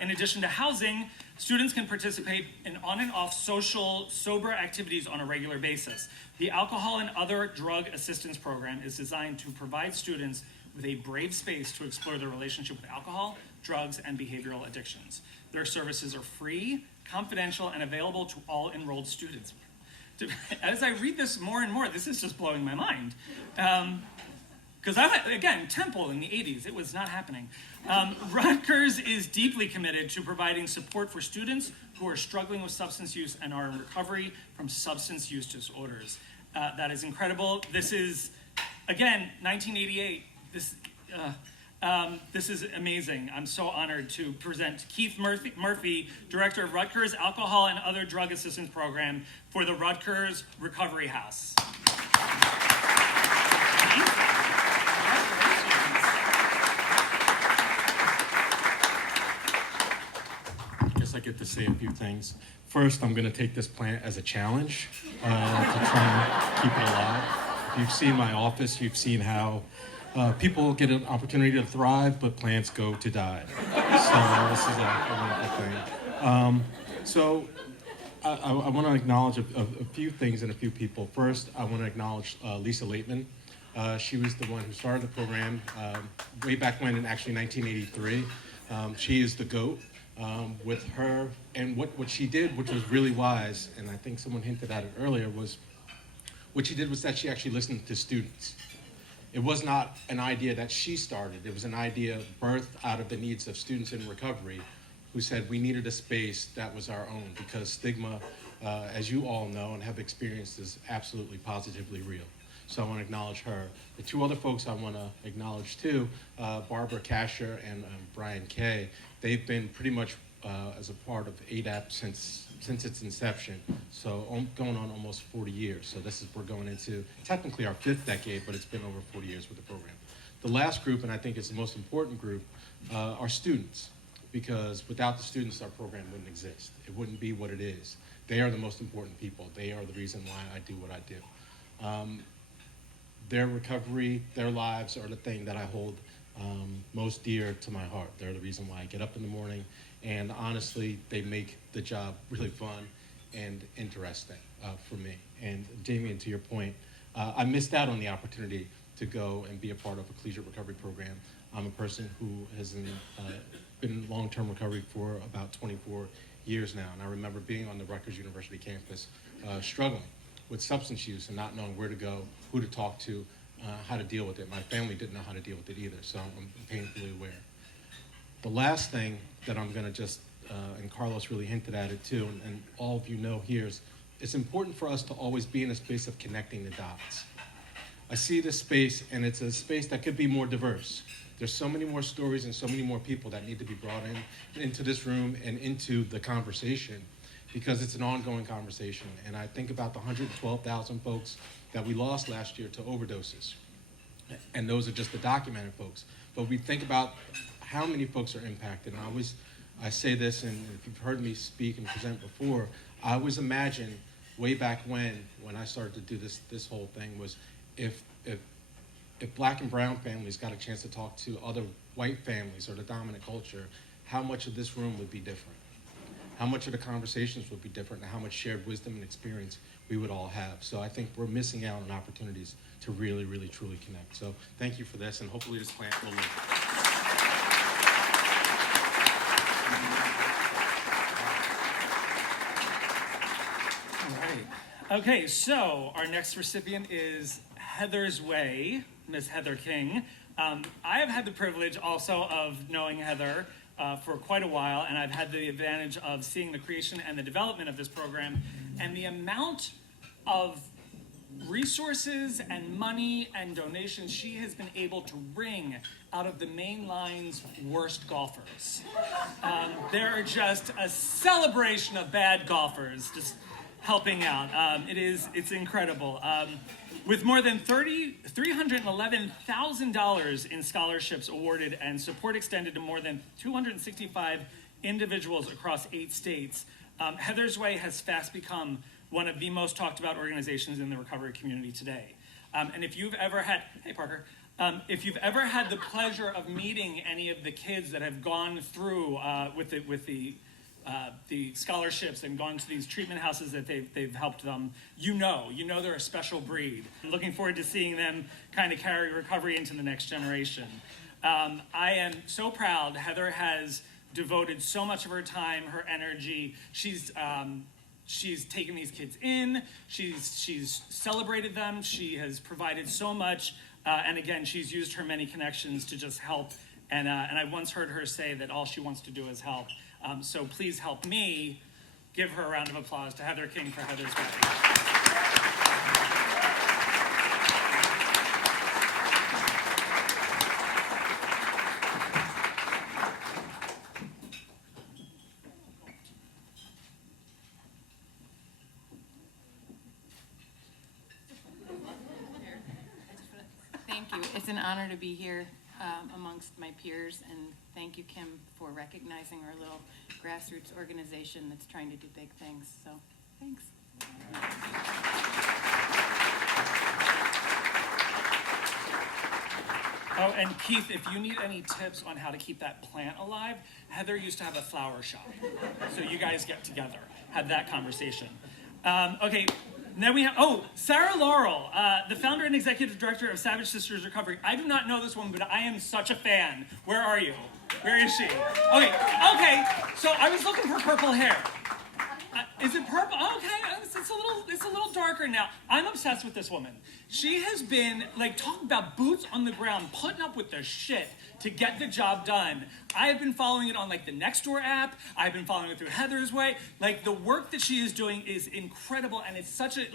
In addition to housing, students can participate in on and off social, sober activities on a regular basis. The Alcohol and Other Drug Assistance Program is designed to provide students with a brave space to explore their relationship with alcohol, drugs, and behavioral addictions. Their services are free, confidential, and available to all enrolled students. As I read this more and more, this is just blowing my mind. Because again, Temple in the 80s, it was not happening. Rutgers is deeply committed to providing support for students who are struggling with substance use and are in recovery from substance use disorders. That is incredible. This is, again, 1988. This is amazing. I'm so honored to present Keith Murphy, Director of Rutgers Alcohol and Other Drug Assistance Program for the Rutgers Recovery House. I guess I get to say a few things. First, I'm going to take this plant as a challenge to try and keep it alive. If you've seen my office, you've seen how people get an opportunity to thrive, but plants go to die. So this is a wonderful thing. I want to acknowledge a few things and a few people. First, I want to acknowledge Lisa Laitman. She was the one who started the program way back when, in actually 1983. She is the GOAT. With her, and what she did, which was really wise, and I think someone hinted at it earlier, was what she did was that she actually listened to students. It was not an idea that she started. It was an idea birthed out of the needs of students in recovery who said we needed a space that was our own, because stigma, as you all know and have experienced, is absolutely positively real. So I want to acknowledge her. The two other folks I want to acknowledge too, Barbara Kasher and Brian Kay. They've been pretty much as a part of ADAP since its inception, so going on almost 40 years. So we're going into technically our 5th decade, but it's been over 40 years with the program. The last group, and I think it's the most important group, are students, because without the students, our program wouldn't exist. It wouldn't be what it is. They are the most important people. They are the reason why I do what I do. Their recovery, their lives are the thing that I hold most dear to my heart. They're the reason why I get up in the morning, and honestly, they make the job really fun and interesting for me. And Damien, to your point, I missed out on the opportunity to go and be a part of a collegiate recovery program. I'm a person who has been in long-term recovery for about 24 years now, and I remember being on the Rutgers University campus struggling with substance use and not knowing where to go, who to talk to, how to deal with it. My family didn't know how to deal with it either, so I'm painfully aware. The last thing that I'm gonna just, and Carlos really hinted at it too, and all of you know here, is it's important for us to always be in a space of connecting the dots. I see this space, and it's a space that could be more diverse. There's so many more stories and so many more people that need to be brought into this room and into the conversation, because it's an ongoing conversation. And I think about the 112,000 folks that we lost last year to overdoses. And those are just the documented folks. But we think about how many folks are impacted. And I say this, and if you've heard me speak and present before, I always imagine way back when I started to do this whole thing, was if Black and brown families got a chance to talk to other white families or the dominant culture, how much of this room would be different? How much of the conversations would be different, and how much shared wisdom and experience we would all have. So I think we're missing out on opportunities to really, really, truly connect. So thank you for this, and hopefully this plant will live. All right. Okay, so our next recipient is Heather's Way, Miss Heather King. I have had the privilege also of knowing Heather for quite a while, and I've had the advantage of seeing the creation and the development of this program, and the amount of resources and money and donations she has been able to wring out of the main line's worst golfers. They're just a celebration of bad golfers, just helping out. It's incredible. With more than $311,000 in scholarships awarded and support extended to more than 265 individuals across 8 states. Heather's Way has fast become one of the most talked about organizations in the recovery community today. And if you've ever had, hey Parker, if you've ever had the pleasure of meeting any of the kids that have gone through with the scholarships and gone to these treatment houses that they've helped them, you know they're a special breed. I'm looking forward to seeing them kind of carry recovery into the next generation. I am so proud. Heather has devoted so much of her time, her energy. She's taken these kids in. She's celebrated them. She has provided so much. And again, she's used her many connections to just help. And I once heard her say that all she wants to do is help. So please help me give her a round of applause to Heather King for Heather's Way. Thank you. It's an honor to be here amongst my peers, and thank you, Kim, for recognizing our little grassroots organization that's trying to do big things. So, thanks. Oh, and Keith, if you need any tips on how to keep that plant alive, Heather used to have a flower shop. So you guys get together, have that conversation. Okay. Then we have, Sarah Laurel, the founder and executive director of Savage Sisters Recovery. I do not know this woman, but I am such a fan. Where are you? Where is she? Okay, so I was looking for purple hair. Is it purple? Okay, it's a little darker now. I'm obsessed with this woman. She has been, talking about boots on the ground, putting up with the shit to get the job done. I have been following it on, the Nextdoor app. I've been following it through Heather's Way. The work that she is doing is incredible, and it's such a,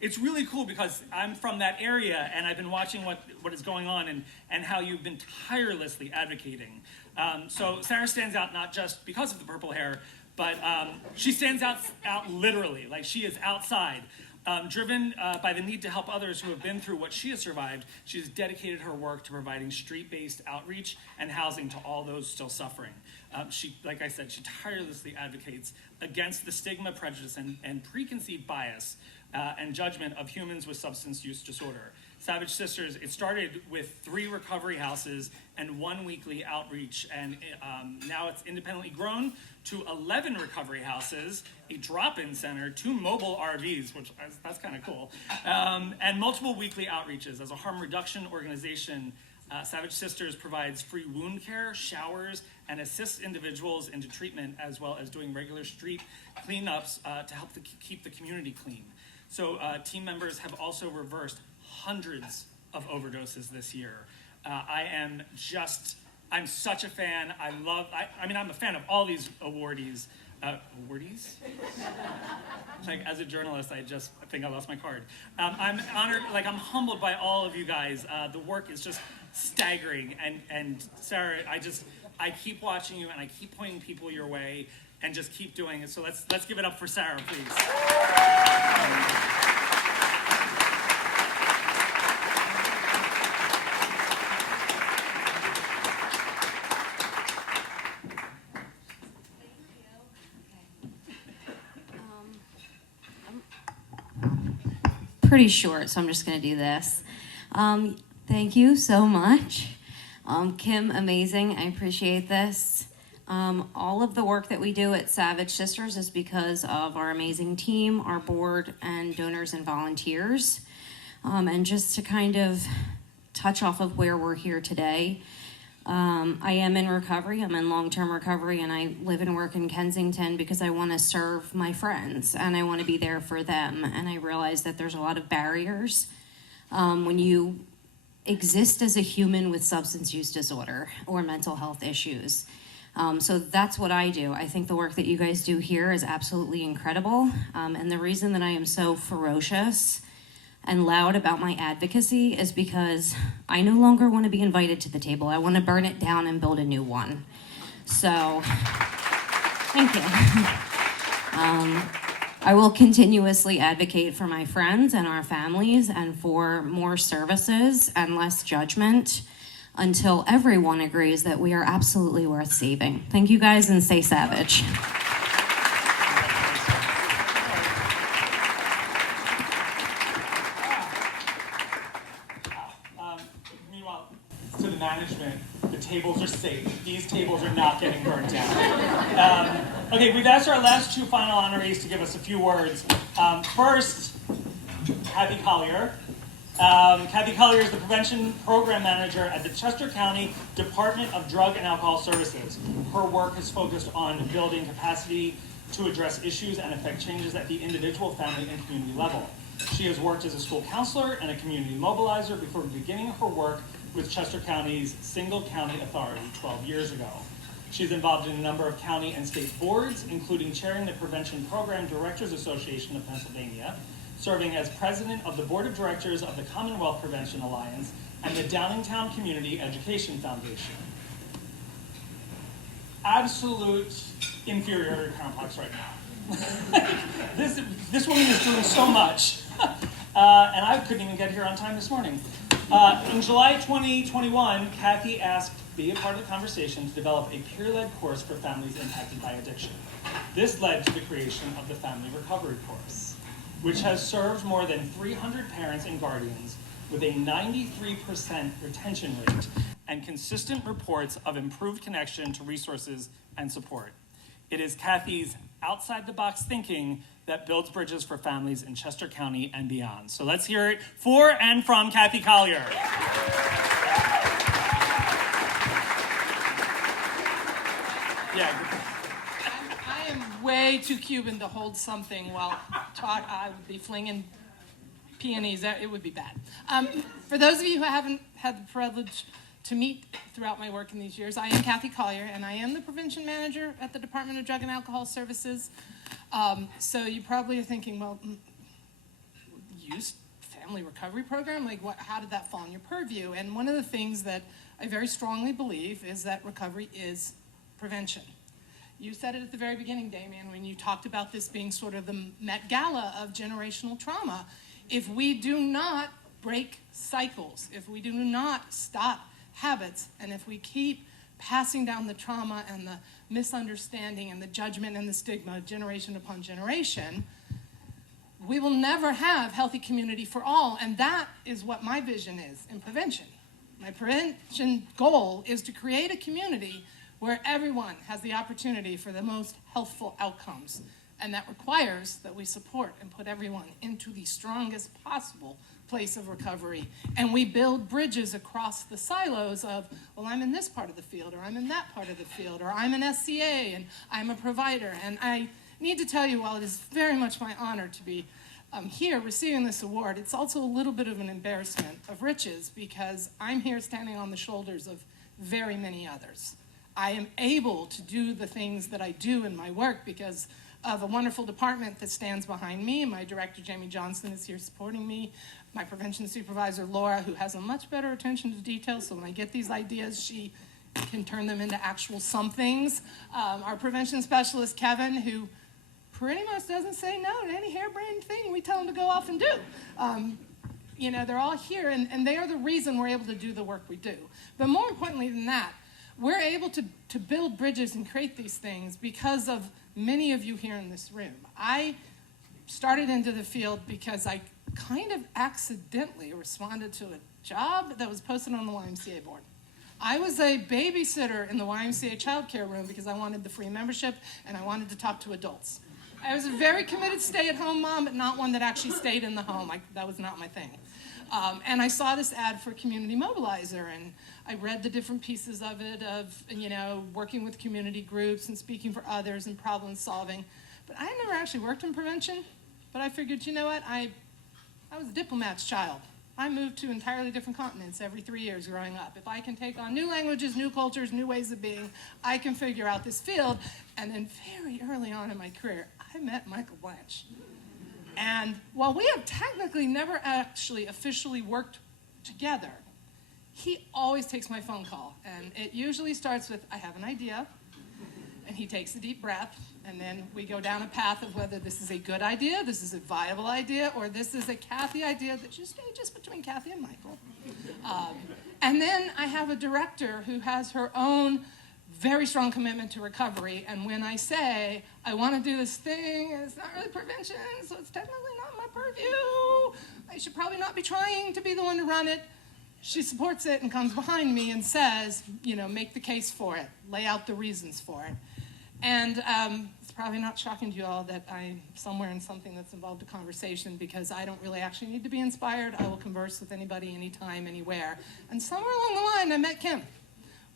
it's really cool because I'm from that area, and I've been watching what is going on and how you've been tirelessly advocating. So Sarah stands out not just because of the purple hair, but she stands out literally, she is outside. Driven by the need to help others who have been through what she has survived, she has dedicated her work to providing street-based outreach and housing to all those still suffering. She, like I said, she tirelessly advocates against the stigma, prejudice, and preconceived bias and judgment of humans with substance use disorder. Savage Sisters, it started with 3 recovery houses and 1 weekly outreach, and now it's independently grown to 11 recovery houses, a drop-in center, 2 mobile RVs, which that's kind of cool, and multiple weekly outreaches. As a harm reduction organization, Savage Sisters provides free wound care, showers, and assists individuals into treatment, as well as doing regular street cleanups to help keep the community clean. So team members have also reversed hundreds of overdoses this year. I'm such a fan. I'm a fan of all these awardees. Awardees? As a journalist, I think I lost my card. I'm honored, I'm humbled by all of you guys. The work is just staggering. And Sarah, I keep watching you and I keep pointing people your way and just keep doing it. So let's give it up for Sarah, please. Pretty short, so I'm just going to do this. Thank you so much. Kim, amazing. I appreciate this. All of the work that we do at Savage Sisters is because of our amazing team, our board, and donors and volunteers. And just to kind of touch off of where we're here today, I am in recovery. I'm in long-term recovery, and I live and work in Kensington because I want to serve my friends, and I want to be there for them. And I realize that there's a lot of barriers when you exist as a human with substance use disorder or mental health issues. So that's what I do. I think the work that you guys do here is absolutely incredible. And the reason that I am so ferocious and loud about my advocacy is because I no longer want to be invited to the table. I want to burn it down and build a new one. So, thank you. I will continuously advocate for my friends and our families and for more services and less judgment. until everyone agrees that we are absolutely worth saving. Thank you guys, and stay savage. Meanwhile, to the management, the tables are safe. These tables are not getting burnt down. Okay, we've asked our last two final honorees to give us a few words. First, Kathy Collier. Kathy Collier is the Prevention Program Manager at the Chester County Department of Drug and Alcohol Services. Her work is focused on building capacity to address issues and affect changes at the individual, family, and community level. She has worked as a school counselor and a community mobilizer before beginning her work with Chester County's Single County Authority 12 years ago. She's involved in a number of county and state boards, including chairing the Prevention Program Directors Association of Pennsylvania, serving as president of the Board of Directors of the Commonwealth Prevention Alliance and the Downingtown Community Education Foundation. Absolute inferiority complex right now. This woman is doing so much, and I couldn't even get here on time this morning. In July 2021, Kathy asked Be a Part of the Conversation to develop a peer-led course for families impacted by addiction. This led to the creation of the Family Recovery Course, which has served more than 300 parents and guardians with a 93% retention rate and consistent reports of improved connection to resources and support. It is Kathy's outside-the-box thinking that builds bridges for families in Chester County and beyond. So let's hear it for and from Kathy Collier. Yeah. I am way too Cuban to hold something while I would be flinging peonies. It would be bad. For those of you who haven't had the privilege to meet throughout my work in these years, I am Kathy Collier, and I am the Prevention Manager at the Department of Drug and Alcohol Services. So you probably are thinking, well, youth family recovery program? Like, how did that fall in your purview? And one of the things that I very strongly believe is that recovery is prevention. You said it at the very beginning, Damien, when you talked about this being sort of the Met Gala of generational trauma. If we do not break cycles, if we do not stop habits, and if we keep passing down the trauma and the misunderstanding and the judgment and the stigma generation upon generation, we will never have healthy community for all. And that is what my vision is in prevention. My prevention goal is to create a community where everyone has the opportunity for the most healthful outcomes. And that requires that we support and put everyone into the strongest possible place of recovery. And we build bridges across the silos of, well, I'm in this part of the field, or I'm in that part of the field, or I'm an SCA, and I'm a provider. And I need to tell you, while it is very much my honor to be here receiving this award, it's also a little bit of an embarrassment of riches, because I'm here standing on the shoulders of very many others. I am able to do the things that I do in my work because of a wonderful department that stands behind me. My director, Jamie Johnson, is here supporting me. My prevention supervisor, Laura, who has a much better attention to detail, so when I get these ideas, she can turn them into actual somethings. Our prevention specialist, Kevin, who pretty much doesn't say no to any harebrained thing we tell him to go off and do. You know, they're all here, and they are the reason we're able to do the work we do. But more importantly than that, we're able to build bridges and create these things because of many of you here in this room. I started into the field because I kind of accidentally responded to a job that was posted on the YMCA board. I was a babysitter in the YMCA childcare room because I wanted the free membership and I wanted to talk to adults. I was a very committed stay-at-home mom, but not one that actually stayed in the home. That was not my thing. And I saw this ad for Community Mobilizer, and I read the different pieces of it, of, you know, working with community groups and speaking for others and problem solving. But I never actually worked in prevention, but I figured, you know what, I was a diplomat's child. I moved to entirely different continents every 3 years growing up. If I can take on new languages, new cultures, new ways of being, I can figure out this field. And then very early on in my career, I met Michael Blanche. And while we have technically never actually officially worked together, he always takes my phone call. And it usually starts with, I have an idea. And he takes a deep breath, and then we go down a path of whether this is a good idea, this is a viable idea, or this is a Kathy idea that should stay just between Kathy and Michael. And then I have a director who has her own very strong commitment to recovery, and when I say, I want to do this thing, and it's not really prevention, so it's technically not my purview, I should probably not be trying to be the one to run it, she supports it and comes behind me and says, you know, make the case for it, lay out the reasons for it. And it's probably not shocking to you all that I'm somewhere in something that's involved a conversation, because I don't really actually need to be inspired. I will converse with anybody, anytime, anywhere. And somewhere along the line, I met Kim.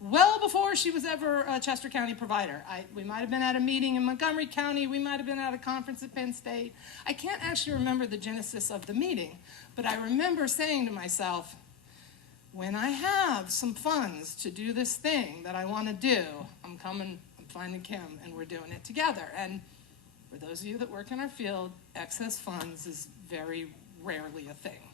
Well before she was ever a Chester County provider. We might have been at a meeting in Montgomery County, we might have been at a conference at Penn State. I can't actually remember the genesis of the meeting, but I remember saying to myself, when I have some funds to do this thing that I want to do, I'm finding Kim, and we're doing it together. And for those of you that work in our field, excess funds is very rarely a thing.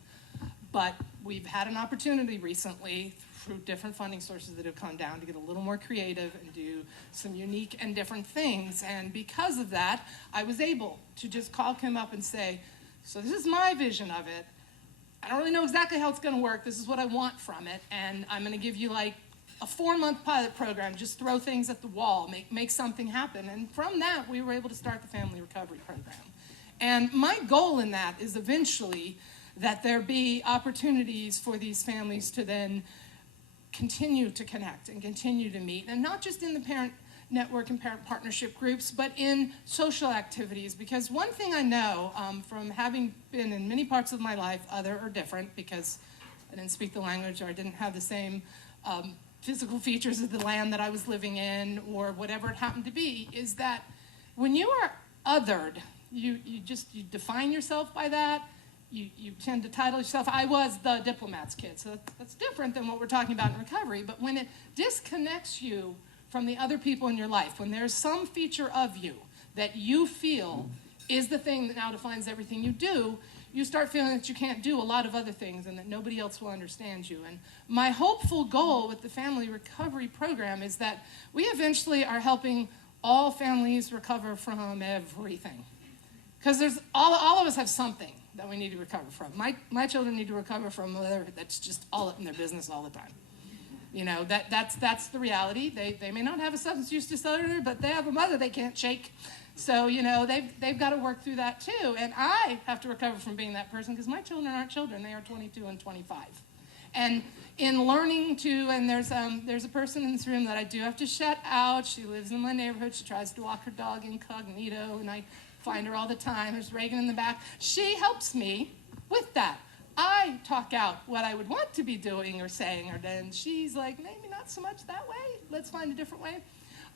But we've had an opportunity recently through different funding sources that have come down to get a little more creative and do some unique and different things. And because of that, I was able to just call Kim up and say, so this is my vision of it. I don't really know exactly how it's going to work. This is what I want from it. And I'm going to give you like a 4-month pilot program. Just throw things at the wall, make something happen. And from that, we were able to start the Family Recovery Program. And my goal in that is eventually that there be opportunities for these families to then continue to connect and continue to meet. And not just in the parent network and parent partnership groups, but in social activities. Because one thing I know from having been in many parts of my life, other or different, because I didn't speak the language or I didn't have the same physical features of the land that I was living in, or whatever it happened to be, is that when you are othered, you define yourself by that. You tend to title yourself, I was the diplomat's kid. So that's different than what we're talking about in recovery. But when it disconnects you from the other people in your life, when there's some feature of you that you feel is the thing that now defines everything you do, you start feeling that you can't do a lot of other things and that nobody else will understand you. And my hopeful goal with the Family Recovery Program is that we eventually are helping all families recover from everything. Because there's all of us have something that we need to recover from. My children need to recover from a mother that's just all up in their business all the time. You know, that's the reality. They may not have a substance use disorder, but they have a mother they can't shake. So, you know, they've got to work through that too. And I have to recover from being that person, because my children aren't children. They are 22 and 25. And in learning to, and there's a person in this room that I do have to shout out. She lives in my neighborhood. She tries to walk her dog incognito, and I find her all the time. There's Reagan in the back. She helps me with that. I talk out what I would want to be doing or saying, or then she's like, maybe not so much that way. Let's find a different way.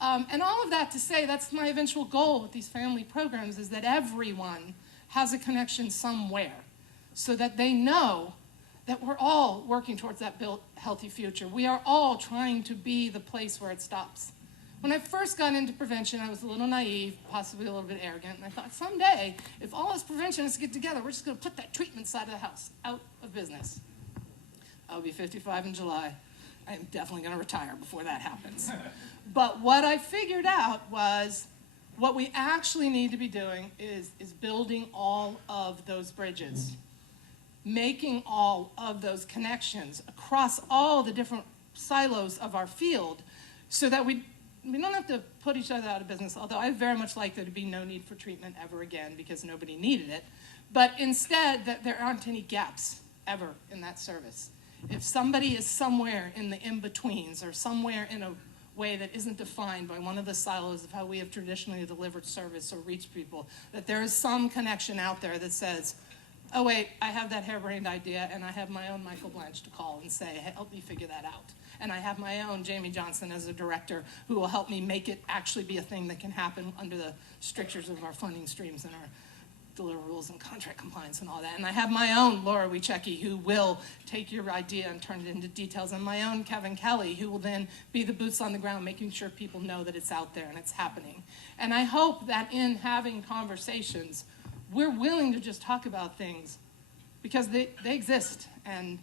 And all of that to say, that's my eventual goal with these family programs, is that everyone has a connection somewhere, so that they know that we're all working towards that built healthy future. We are all trying to be the place where it stops. When I first got into prevention, I was a little naive, possibly a little bit arrogant, and I thought someday, if all us preventionists get together, we're just going to put that treatment side of the house out of business. I'll be 55 in July. I am definitely going to retire before that happens. But what I figured out was what we actually need to be doing is building all of those bridges, making all of those connections across all the different silos of our field, so that we don't have to put each other out of business, although I very much like there to be no need for treatment ever again, because nobody needed it, but instead that there aren't any gaps ever in that service. If somebody is somewhere in the in-betweens, or somewhere in a way that isn't defined by one of the silos of how we have traditionally delivered service or reached people, that there is some connection out there that says, oh wait, I have that harebrained idea, and I have my own Michael Blanche to call and say, hey, help me figure that out. And I have my own Jamie Johnson as a director who will help me make it actually be a thing that can happen under the strictures of our funding streams and our deliverables and contract compliance and all that. And I have my own Laura Wiechecki, who will take your idea and turn it into details, and my own Kevin Kelly, who will then be the boots on the ground, making sure people know that it's out there and it's happening. And I hope that in having conversations, we're willing to just talk about things, because they exist and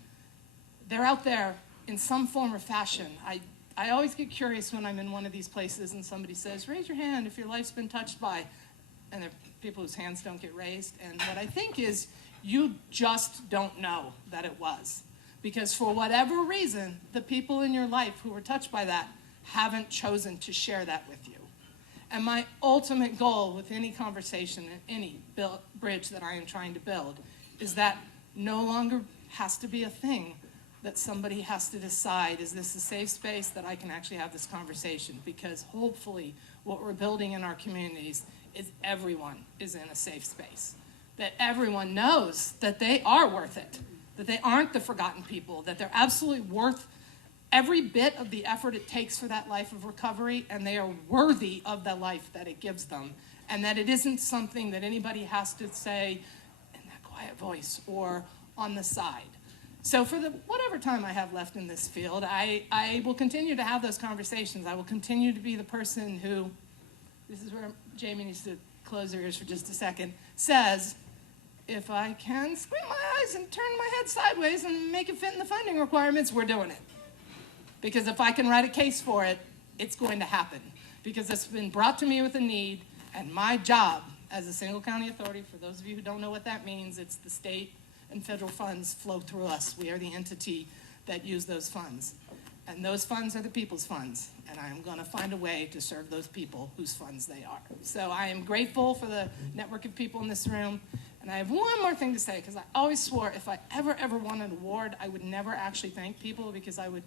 they're out there in some form or fashion. I always get curious when I'm in one of these places and somebody says, raise your hand if your life's been touched by, and there are people whose hands don't get raised. And what I think is, you just don't know that it was. Because for whatever reason, the people in your life who were touched by that haven't chosen to share that with you. And my ultimate goal with any conversation and any bridge that I am trying to build is that no longer has to be a thing that somebody has to decide, is this a safe space that I can actually have this conversation? Because hopefully what we're building in our communities is everyone is in a safe space. That everyone knows that they are worth it, that they aren't the forgotten people, that they're absolutely worth every bit of the effort it takes for that life of recovery, and they are worthy of the life that it gives them, and that it isn't something that anybody has to say in that quiet voice or on the side. So for the whatever time I have left in this field, I will continue to have those conversations. I will continue to be the person who, this is where Jamie needs to close her ears for just a second, says, if I can squint my eyes and turn my head sideways and make it fit in the funding requirements, we're doing it. Because if I can write a case for it, it's going to happen. Because it's been brought to me with a need, and my job as a single county authority, for those of you who don't know what that means, it's the state and federal funds flow through us. We are the entity that use those funds. And those funds are the people's funds. And I am going to find a way to serve those people whose funds they are. So I am grateful for the network of people in this room. And I have one more thing to say, because I always swore if I ever won an award, I would never actually thank people, because I would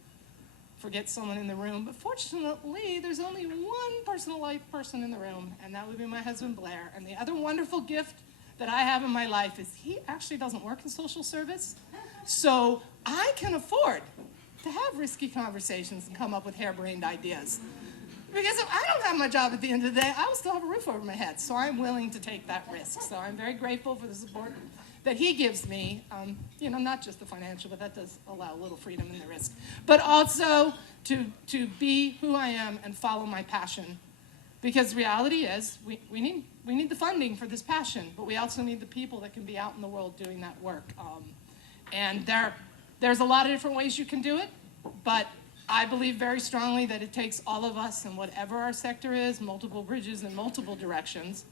forget someone in the room. But fortunately, there's only one personal life person in the room, and that would be my husband, Blair. And the other wonderful gift that I have in my life is he actually doesn't work in social service. So I can afford to have risky conversations and come up with harebrained ideas. Because if I don't have my job at the end of the day, I will still have a roof over my head. So I'm willing to take that risk. So I'm very grateful for the support that he gives me, not just the financial, but that does allow a little freedom in the risk, but also to be who I am and follow my passion. Because reality is, we need the funding for this passion, but we also need the people that can be out in the world doing that work. And there's a lot of different ways you can do it, but I believe very strongly that it takes all of us, in whatever our sector is, multiple bridges in multiple directions.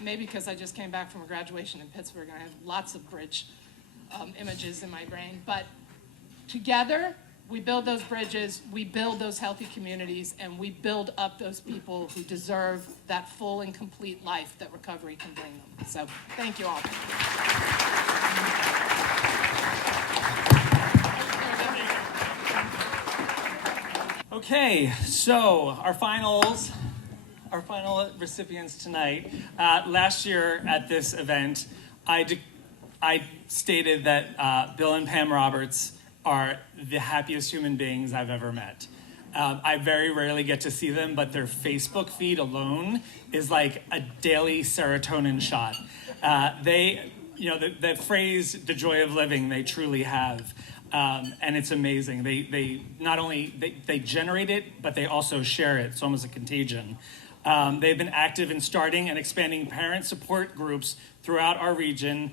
Maybe because I just came back from a graduation in Pittsburgh and I have lots of bridge images in my brain. But together, we build those bridges, we build those healthy communities, and we build up those people who deserve that full and complete life that recovery can bring them. So thank you all. Okay, so our final recipients tonight. Last year at this event, I stated that Bill and Pam Roberts are the happiest human beings I've ever met. I very rarely get to see them, but their Facebook feed alone is like a daily serotonin shot. The phrase, the joy of living, they truly have. And it's amazing. They not only they generate it, but they also share it. It's almost a contagion. They've been active in starting and expanding parent support groups throughout our region.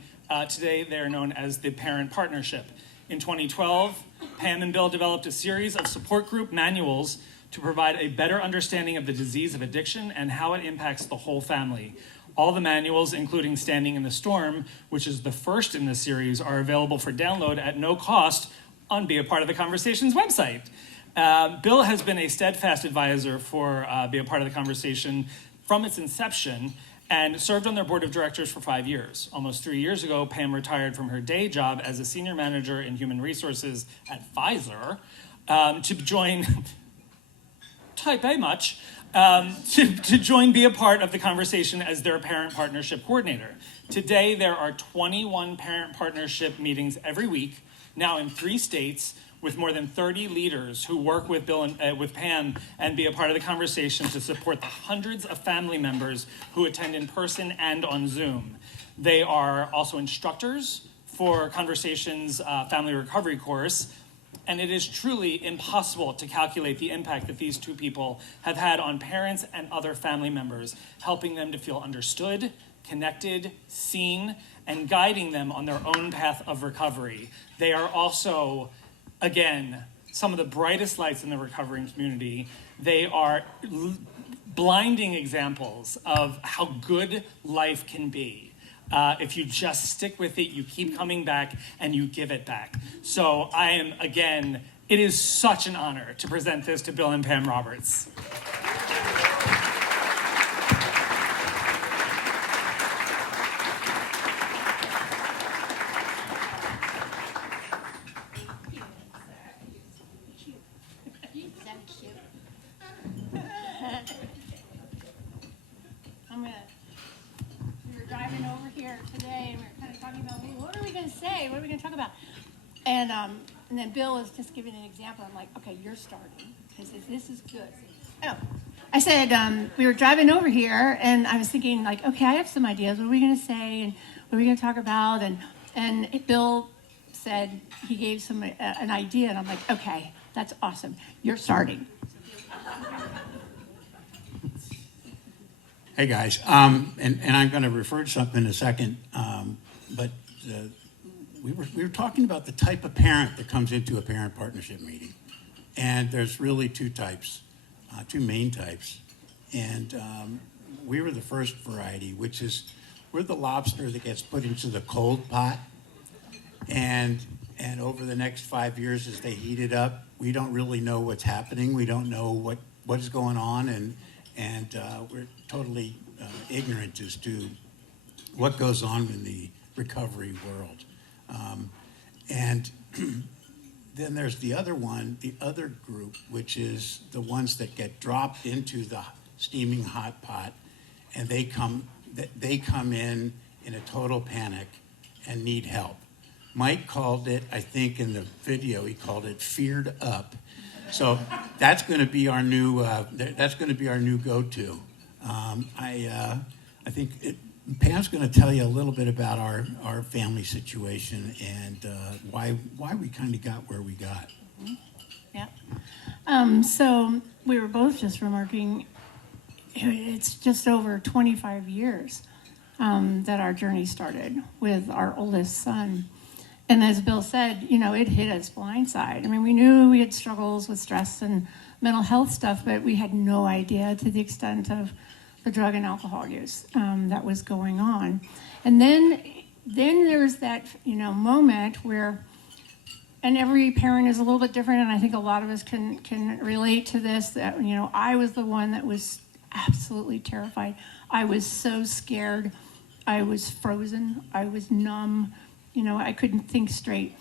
Today, they are known as the Parent Partnership. In 2012, Pam and Bill developed a series of support group manuals to provide a better understanding of the disease of addiction and how it impacts the whole family. All the manuals, including Standing in the Storm, which is the first in the series, are available for download at no cost on Be a Part of the Conversation's website. Bill has been a steadfast advisor for Be a Part of the Conversation from its inception and served on their board of directors for 5 years. Almost 3 years ago, Pam retired from her day job as a senior manager in human resources at Pfizer to join, type A much, to join Be a Part of the Conversation as their parent partnership coordinator. Today, there are 21 parent partnership meetings every week, now in 3 states, with more than 30 leaders who work with Bill and with Pam and Be a Part of the Conversation to support the hundreds of family members who attend in person and on Zoom. They are also instructors for Conversation's Family Recovery course, and it is truly impossible to calculate the impact that these 2 people have had on parents and other family members, helping them to feel understood, connected, seen, and guiding them on their own path of recovery. They are also, again, some of the brightest lights in the recovering community. They are blinding examples of how good life can be. If you just stick with it, you keep coming back, and you give it back. So I am, again, it is such an honor to present this to Bill and Pam Roberts. We were driving over here today, and we were kind of talking about, hey, what are we going to say? What are we going to talk about? And then Bill was just giving an example. I'm like, okay, you're starting, because this is good. Oh, I said, we were driving over here, and I was thinking, like, okay, I have some ideas. What are we going to say, and what are we going to talk about? And Bill said he gave an idea, and I'm like, okay, that's awesome. You're starting. Hey guys, and I'm going to refer to something in a second, but we were talking about the type of parent that comes into a parent partnership meeting, and there's really two types, two main types, and we were the first variety, which is we're the lobster that gets put into the cold pot, and over the next 5 years as they heat it up, we don't really know what's happening. We don't know what is going on, and we're totally ignorant as to what goes on in the recovery world. And then there's the other one, the other group, which is the ones that get dropped into the steaming hot pot, and they come in a total panic and need help. Mike called it, I think in the video, he called it feared up. So that's going to be our new go-to. I think Pam's going to tell you a little bit about our family situation and why we kind of got where we got. Yeah. So we were both just remarking, it's just over 25 years that our journey started with our oldest son. And as Bill said, it hit us blindside. I mean, we knew we had struggles with stress and mental health stuff, but we had no idea to the extent of the drug and alcohol use that was going on. And then there's that, moment where, and every parent is a little bit different, and I think a lot of us can relate to this, that, I was the one that was absolutely terrified. I was so scared. I was frozen. I was numb. I couldn't think straight.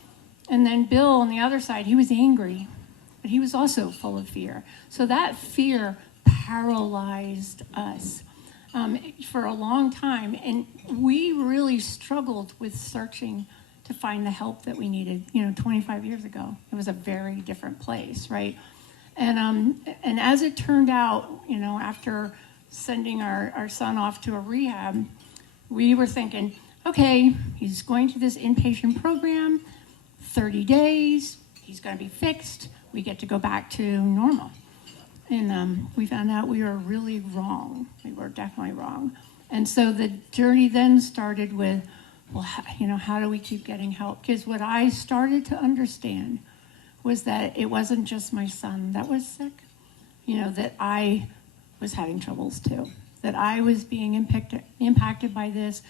And then Bill, on the other side, he was angry, but he was also full of fear. So that fear paralyzed us for a long time. And we really struggled with searching to find the help that we needed. 25 years ago, it was a very different place, right? And as it turned out, after sending our son off to a rehab, we were thinking, okay, he's going to this inpatient program, 30 days, he's going to be fixed, we get to go back to normal. And we found out we were really wrong. We were definitely wrong. And so the journey then started with, well, how do we keep getting help? Because what I started to understand was that it wasn't just my son that was sick, that I was having troubles too, that I was being impacted by this.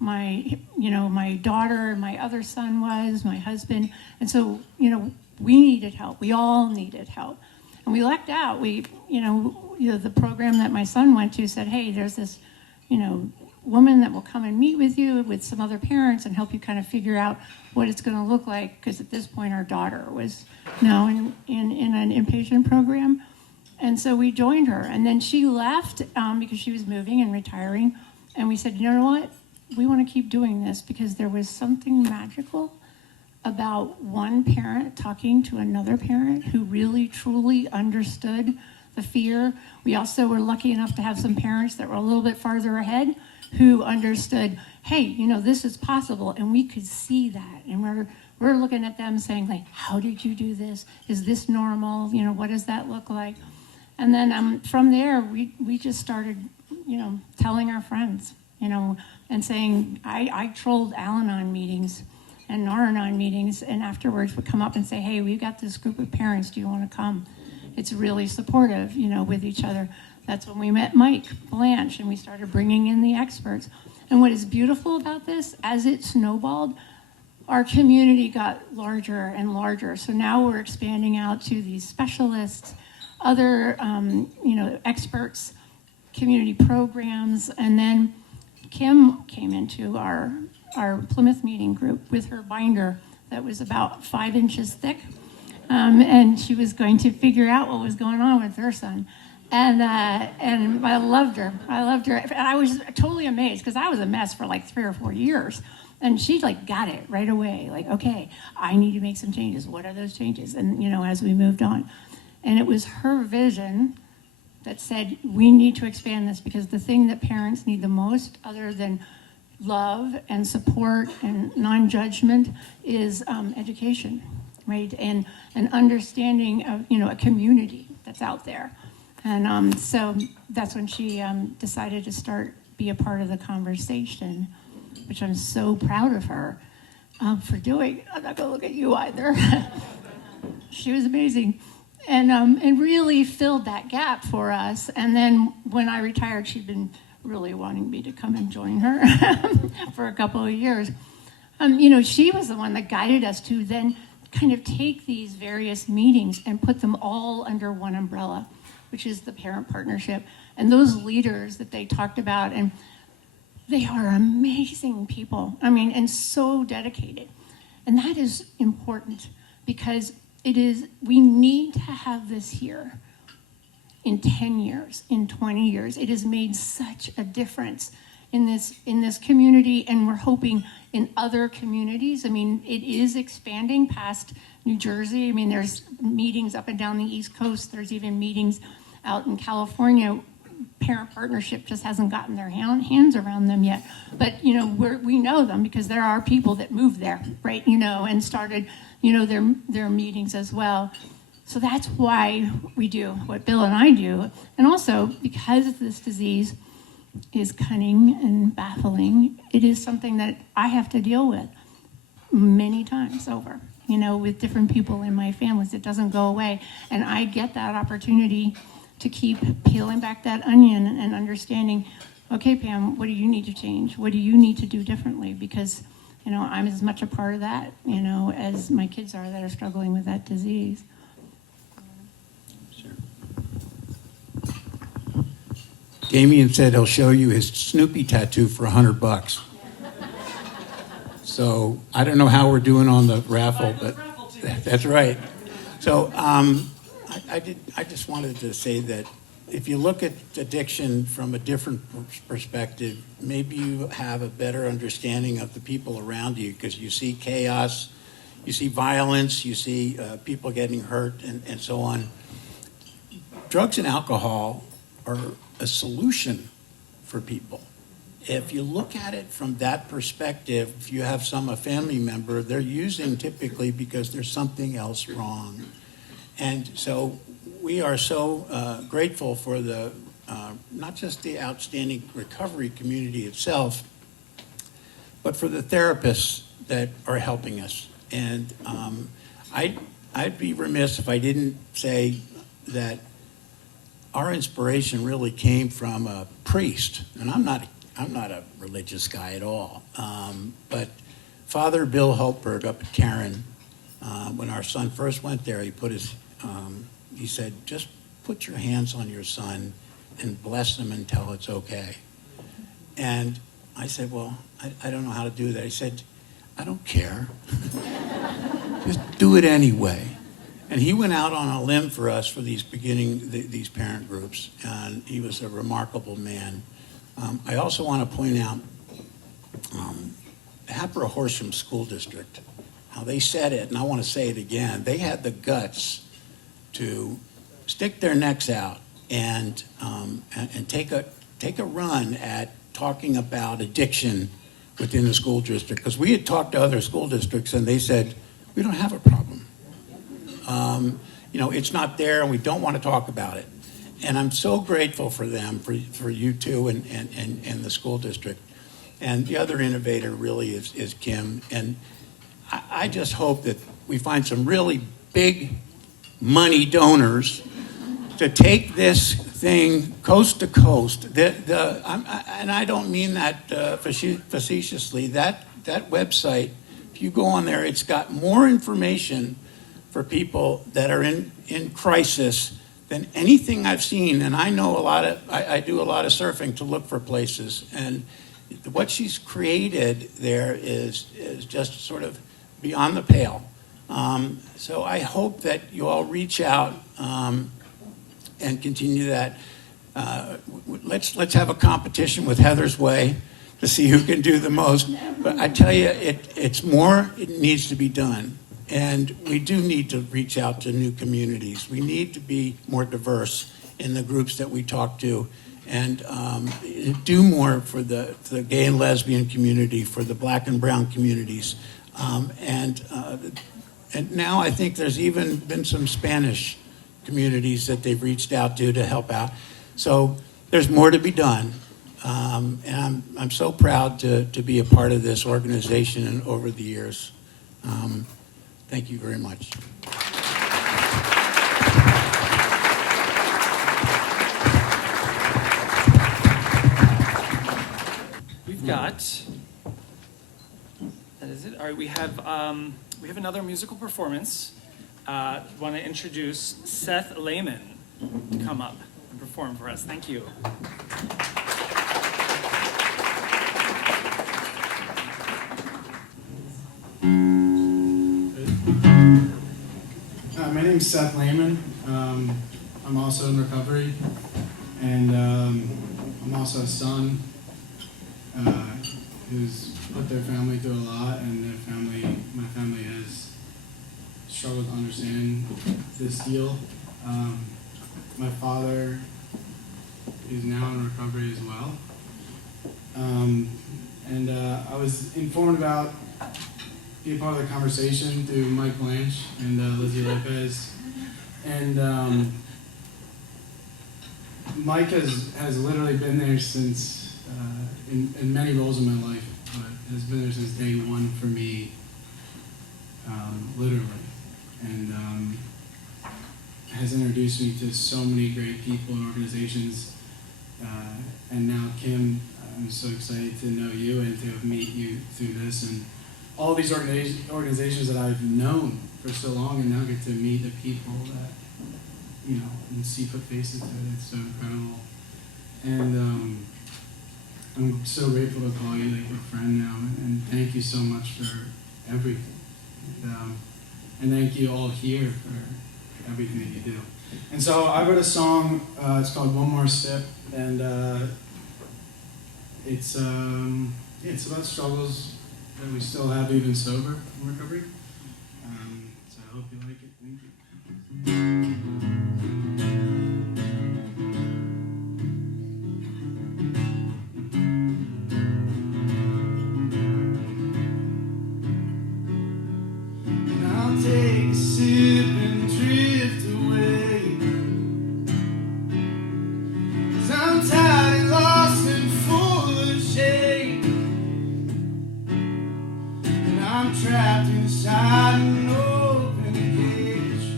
My daughter and my other son was, my husband. And so, we needed help. We all needed help. And we lucked out. The program that my son went to said, hey, there's this, woman that will come and meet with you with some other parents and help you kind of figure out what it's going to look like. Because at this point, our daughter was now in an inpatient program. And so we joined her. And then she left because she was moving and retiring. And we said, you know what? We want to keep doing this because there was something magical about one parent talking to another parent who really, truly understood the fear. We also were lucky enough to have some parents that were a little bit farther ahead who understood, hey, this is possible. And we could see that. And we're looking at them saying, like, how did you do this? Is this normal? What does that look like? And then from there, we just started, telling our friends, and saying, I trolled Al-Anon meetings and Naranon meetings, and afterwards would come up and say, hey, we've got this group of parents, do you want to come? It's really supportive, you know, with each other. That's when we met Mike Blanche, and we started bringing in the experts. And what is beautiful about this, as it snowballed, our community got larger and larger. So now we're expanding out to these specialists, other, you know, experts, community programs, and then Kim came into our Plymouth meeting group with her binder that was about 5 inches thick, and she was going to figure out what was going on with her son. And I loved her. And I was totally amazed because I was a mess for like 3 or 4 years. And she like got it right away. Like, okay, I need to make some changes. What are those changes? And, you know, as we moved on. And it was her vision that said, we need to expand this because the thing that parents need the most, other than love and support and non-judgment, is education, right? And an understanding of, you know, a community that's out there. And so that's when she decided to be a part of the conversation, which I'm so proud of her for doing. I'm not gonna look at you either. She was amazing. And really filled that gap for us. And then when I retired, she'd been really wanting me to come and join her for a couple of years. You know, she was the one that guided us to then kind of take these various meetings and put them all under one umbrella, which is the parent partnership. And those leaders that they talked about, and they are amazing people. I mean, and so dedicated. And that is important because we need to have this here in 10 years, in 20 years. It has made such a difference in this community, and we're hoping in other communities. I mean, it is expanding past New Jersey. I mean, there's meetings up and down the East Coast. There's even meetings out in California. Parent partnership just hasn't gotten their hands around them yet. But, you know, we know them because there are people that moved there, right, you know, and started, you know, their meetings as well. So that's why we do what Bill and I do. And also, because this disease is cunning and baffling, it is something that I have to deal with many times over, you know, with different people in my families. It doesn't go away. And I get that opportunity to keep peeling back that onion and understanding, okay, Pam, what do you need to change? What do you need to do differently? Because, you know, I'm as much a part of that, you know, as my kids are that are struggling with that disease. Damien said he'll show you his Snoopy tattoo for $100. So I don't know how we're doing on the raffle, but that's right. So I just wanted to say that if you look at addiction from a different perspective, maybe you have a better understanding of the people around you because you see chaos, you see violence, you see people getting hurt and so on. Drugs and alcohol are a solution for people. If you look at it from that perspective, if you have a family member, they're using typically because there's something else wrong. And so we are so grateful for the, not just the outstanding recovery community itself, but for the therapists that are helping us. And I'd be remiss if I didn't say that our inspiration really came from a priest, and I'm not a religious guy at all, but Father Bill Hultberg up at Karen, when our son first went there, he said, just put your hands on your son and bless him until it's okay. And I said, well, I don't know how to do that. He said, I don't care. Just do it anyway. And he went out on a limb for us for these parent groups, and he was a remarkable man. I also want to point out Hatboro Horsham School District, how they said it, and I want to say it again. They had the guts to stick their necks out and take a run at talking about addiction within the school district, because we had talked to other school districts and they said, we don't have a problem. You know, it's not there and we don't want to talk about it. And I'm so grateful for them, for you two and the school district. And the other innovator really is Kim. And I just hope that we find some really big money donors to take this thing coast to coast. And I don't mean that facetiously. That website, if you go on there, it's got more information for people that are in crisis than anything I've seen. And I know I do a lot of surfing to look for places. And what she's created there is just sort of beyond the pale. So I hope that you all reach out and continue that. Let's have a competition with Heather's Way to see who can do the most. But I tell you, it's more. It needs to be done. And we do need to reach out to new communities. We need to be more diverse in the groups that we talk to, and do more for the gay and lesbian community, for the black and brown communities. And now I think there's even been some Spanish communities that they've reached out to help out. So there's more to be done. And I'm so proud to be a part of this organization and over the years. Thank you very much. We've got, that is it. All right, we have another musical performance. Want to introduce Seth Lehman to come up and perform for us. Thank you. My name's Seth Lehman. I'm also in recovery, and I'm also a son who's put their family through a lot, and my family has struggled to understand this deal. My father is now in recovery as well, and I was informed about being part of the conversation through Mike Blanche and Lizzie Lopez. And Mike has literally been there since, in many roles in my life, but has been there since day one for me, literally. And has introduced me to so many great people and organizations. And now Kim, I'm so excited to know you and to meet you through this. And all these organizations that I've known for so long, and now get to meet the people that, you know, and see put faces to it. It's so incredible. And I'm so grateful to call you like a friend now, and thank you so much for everything. And thank you all here for everything that you do. And so I wrote a song, it's called One More Sip, and it's about struggles that we still have even sober in recovery. So I hope you like it. Thank you. And I'll take a sip and drift away, 'cause I'm tired and lost and full of shame. I'm trapped inside an open cage.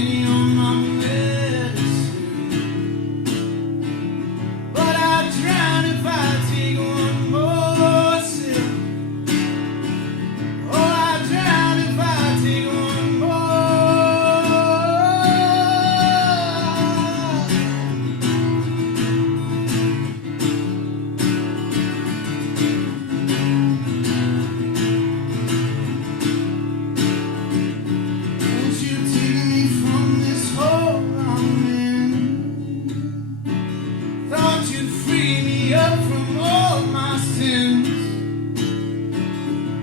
drowning on my medicine, but I'd drown if I take one more sip. Oh, I'd drown if I take one Won't you take me from this hole I'm in? Thought you'd free me up from all my sins.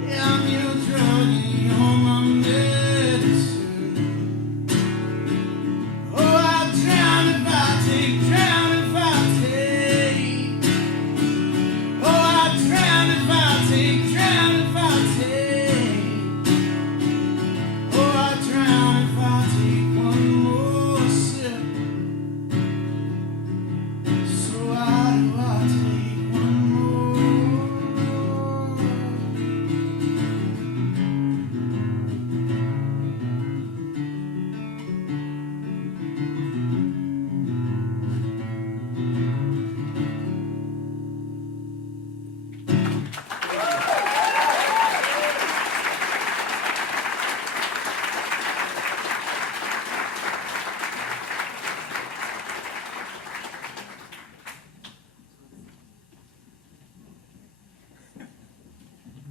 Yeah, I'm your drug and you're my medicine. Oh, I'd drown if I take, drown if I take. Oh, I'd drown if I take, drown if I take. Oh, I'd drown if I take one more sip. So why do I take one more?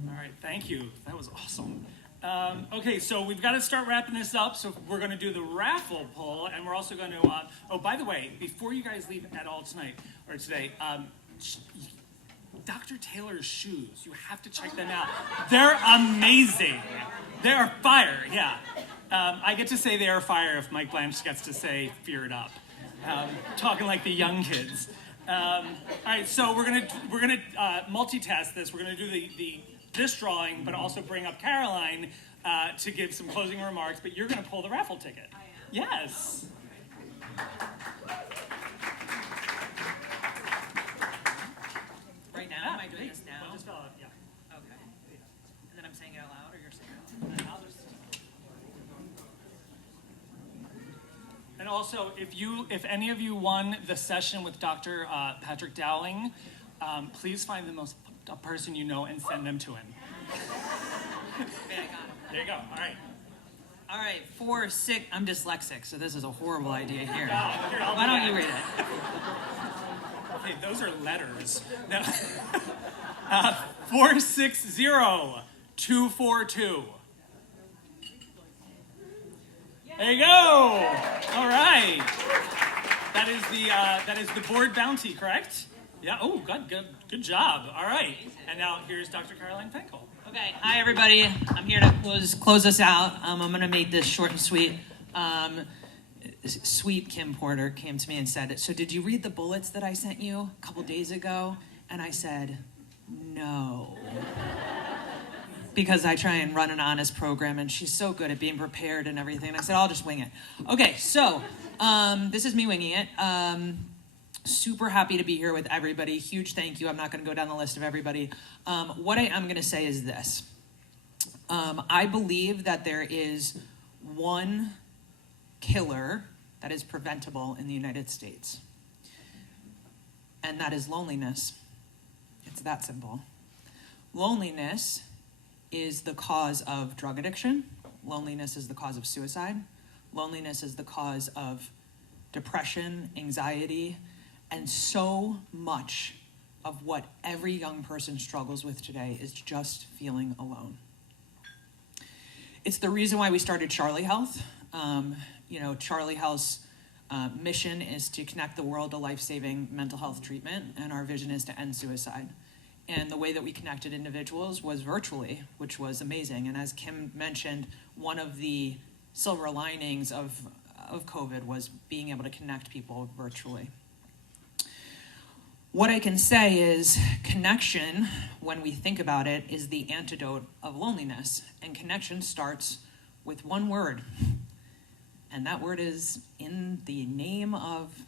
All right, thank you. That was awesome. Okay, so we've got to start wrapping this up. So we're going to do the raffle pull, and we're also going to. Oh, by the way, before you guys leave at all tonight or today, Dr. Taylor's shoes. You have to check them out. They're amazing. They are fire. Yeah, I get to say they are fire if Mike Blanche gets to say "fear it up." Talking like the young kids. All right, so we're gonna multitask this. We're gonna do this drawing, but also bring up Caroline to give some closing remarks. But you're gonna pull the raffle ticket. Yes. Right now? Am I doing this now? We'll just fill out, yeah. Okay. And then I'm saying it out loud, or you're saying it out loud? And also, if any of you won the session with Dr. Patrick Dowling, please find the most person you know and send them to him. Okay, I got it. There you go. All right. All right, 4, 6. I'm dyslexic, so this is a horrible idea here. Here, I'll Why do don't that. you read it? Okay, those are letters. No. 460242. There you go. All right. That is the board bounty, correct? Yeah. Oh, good job. All right. And now here's Dr. Caroline Finkel. Okay, hi everybody. I'm here to close us out. I'm going to make this short and sweet. Sweet Kim Porter came to me and said, "So did you read the bullets that I sent you a couple days ago?" And I said, "No." Because I try and run an honest program, and she's so good at being prepared and everything. And I said, I'll just wing it. Okay, so this is me winging it. Super happy to be here with everybody. Huge thank you. I'm not going to go down the list of everybody. What I am going to say is this. I believe that there is one killer that is preventable in the United States, and that is loneliness. It's that simple. Loneliness is the cause of drug addiction. Loneliness is the cause of suicide. Loneliness is the cause of depression, anxiety, and so much of what every young person struggles with today is just feeling alone. It's the reason why we started Charlie Health. Charlie Health's mission is to connect the world to life-saving mental health treatment, and our vision is to end suicide. And the way that we connected individuals was virtually, which was amazing. And as Kim mentioned, one of the silver linings of COVID was being able to connect people virtually. What I can say is connection, when we think about it, is the antidote of loneliness. And connection starts with one word. And that word is in the name of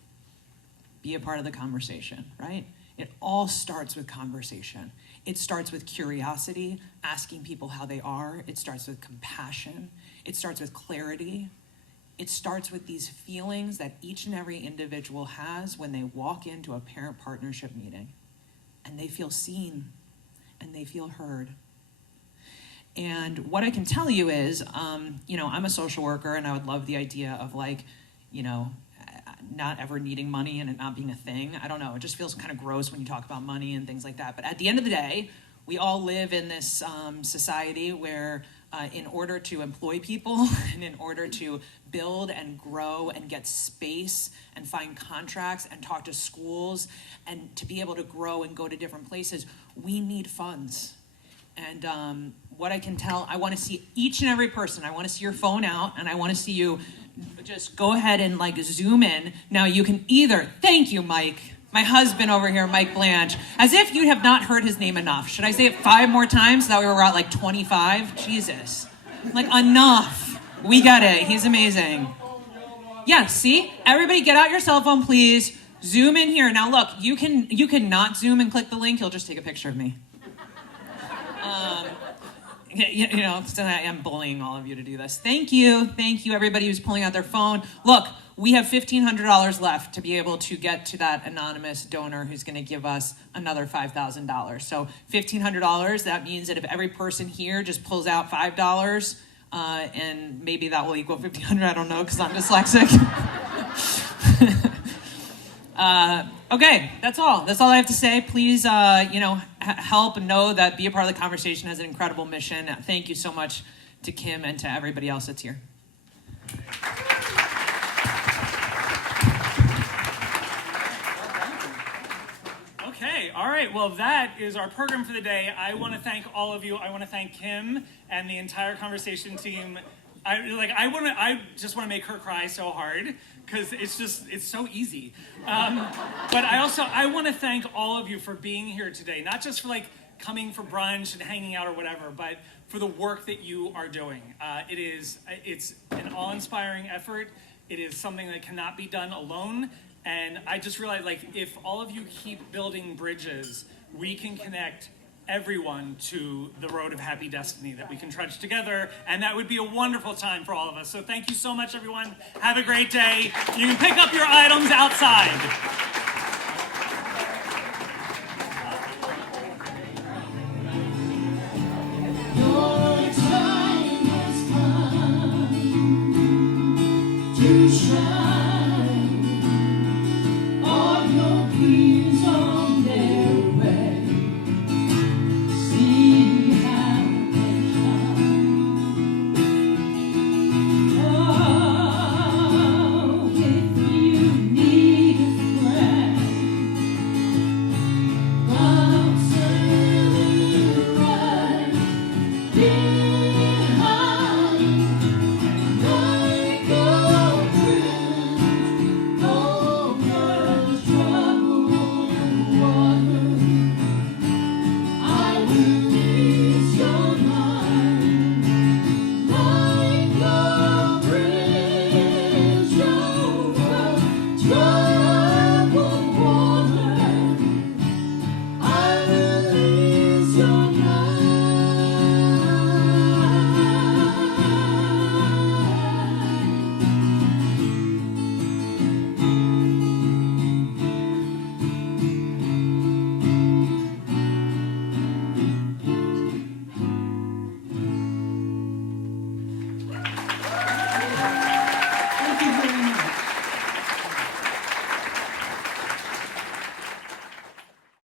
be a part of the conversation, right? It all starts with conversation. It starts with curiosity, asking people how they are. It starts with compassion. It starts with clarity. it starts with these feelings that each and every individual has when they walk into a parent partnership meeting and they feel seen and they feel heard. And what I can tell you is, you know, I'm a social worker and I would love the idea of like, you know, not ever needing money and it not being a thing. I don't know, it just feels kind of gross when you talk about money and things like that. But at the end of the day, we all live in this society where in order to employ people and in order to build and grow and get space and find contracts and talk to schools and to be able to grow and go to different places, we need funds. And what I can tell, I want to see each and every person. I want to see your phone out and I want to see you just go ahead and like zoom in. Now you can either, thank you, Mike, my husband over here, Mike Blanche, as if you have not heard his name enough. Should I say it 5 more times so that we were at like 25? Jesus. Like enough. We get it. He's amazing. Yeah, see? Everybody get out your cell phone, please. Zoom in here. Now look, you can not zoom and click the link. You'll just take a picture of me. You know, so I am bullying all of you to do this. Thank you, everybody who's pulling out their phone. Look, we have $1,500 left to be able to get to that anonymous donor who's going to give us another $5,000. So $1,500, that means that if every person here just pulls out $5, and maybe that will equal $1,500, I don't know, because I'm dyslexic. Okay, that's all. That's all I have to say. Please, you know, help and know that Be a Part of the Conversation has an incredible mission. Thank you so much to Kim and to everybody else that's here. Okay, all right. Well, that is our program for the day. I want to thank all of you. I want to thank Kim and the entire conversation team. I just want to make her cry so hard because it's so easy. But I want to thank all of you for being here today, not just for like coming for brunch and hanging out or whatever, but for the work that you are doing. It's an awe-inspiring effort. It is something that cannot be done alone. And I just realized, like, if all of you keep building bridges, we can connect everyone to the road of happy destiny that we can trudge together, and that would be a wonderful time for all of us. So thank you so much, everyone. Have a great day. You can pick up your items outside. Your time has come to shine.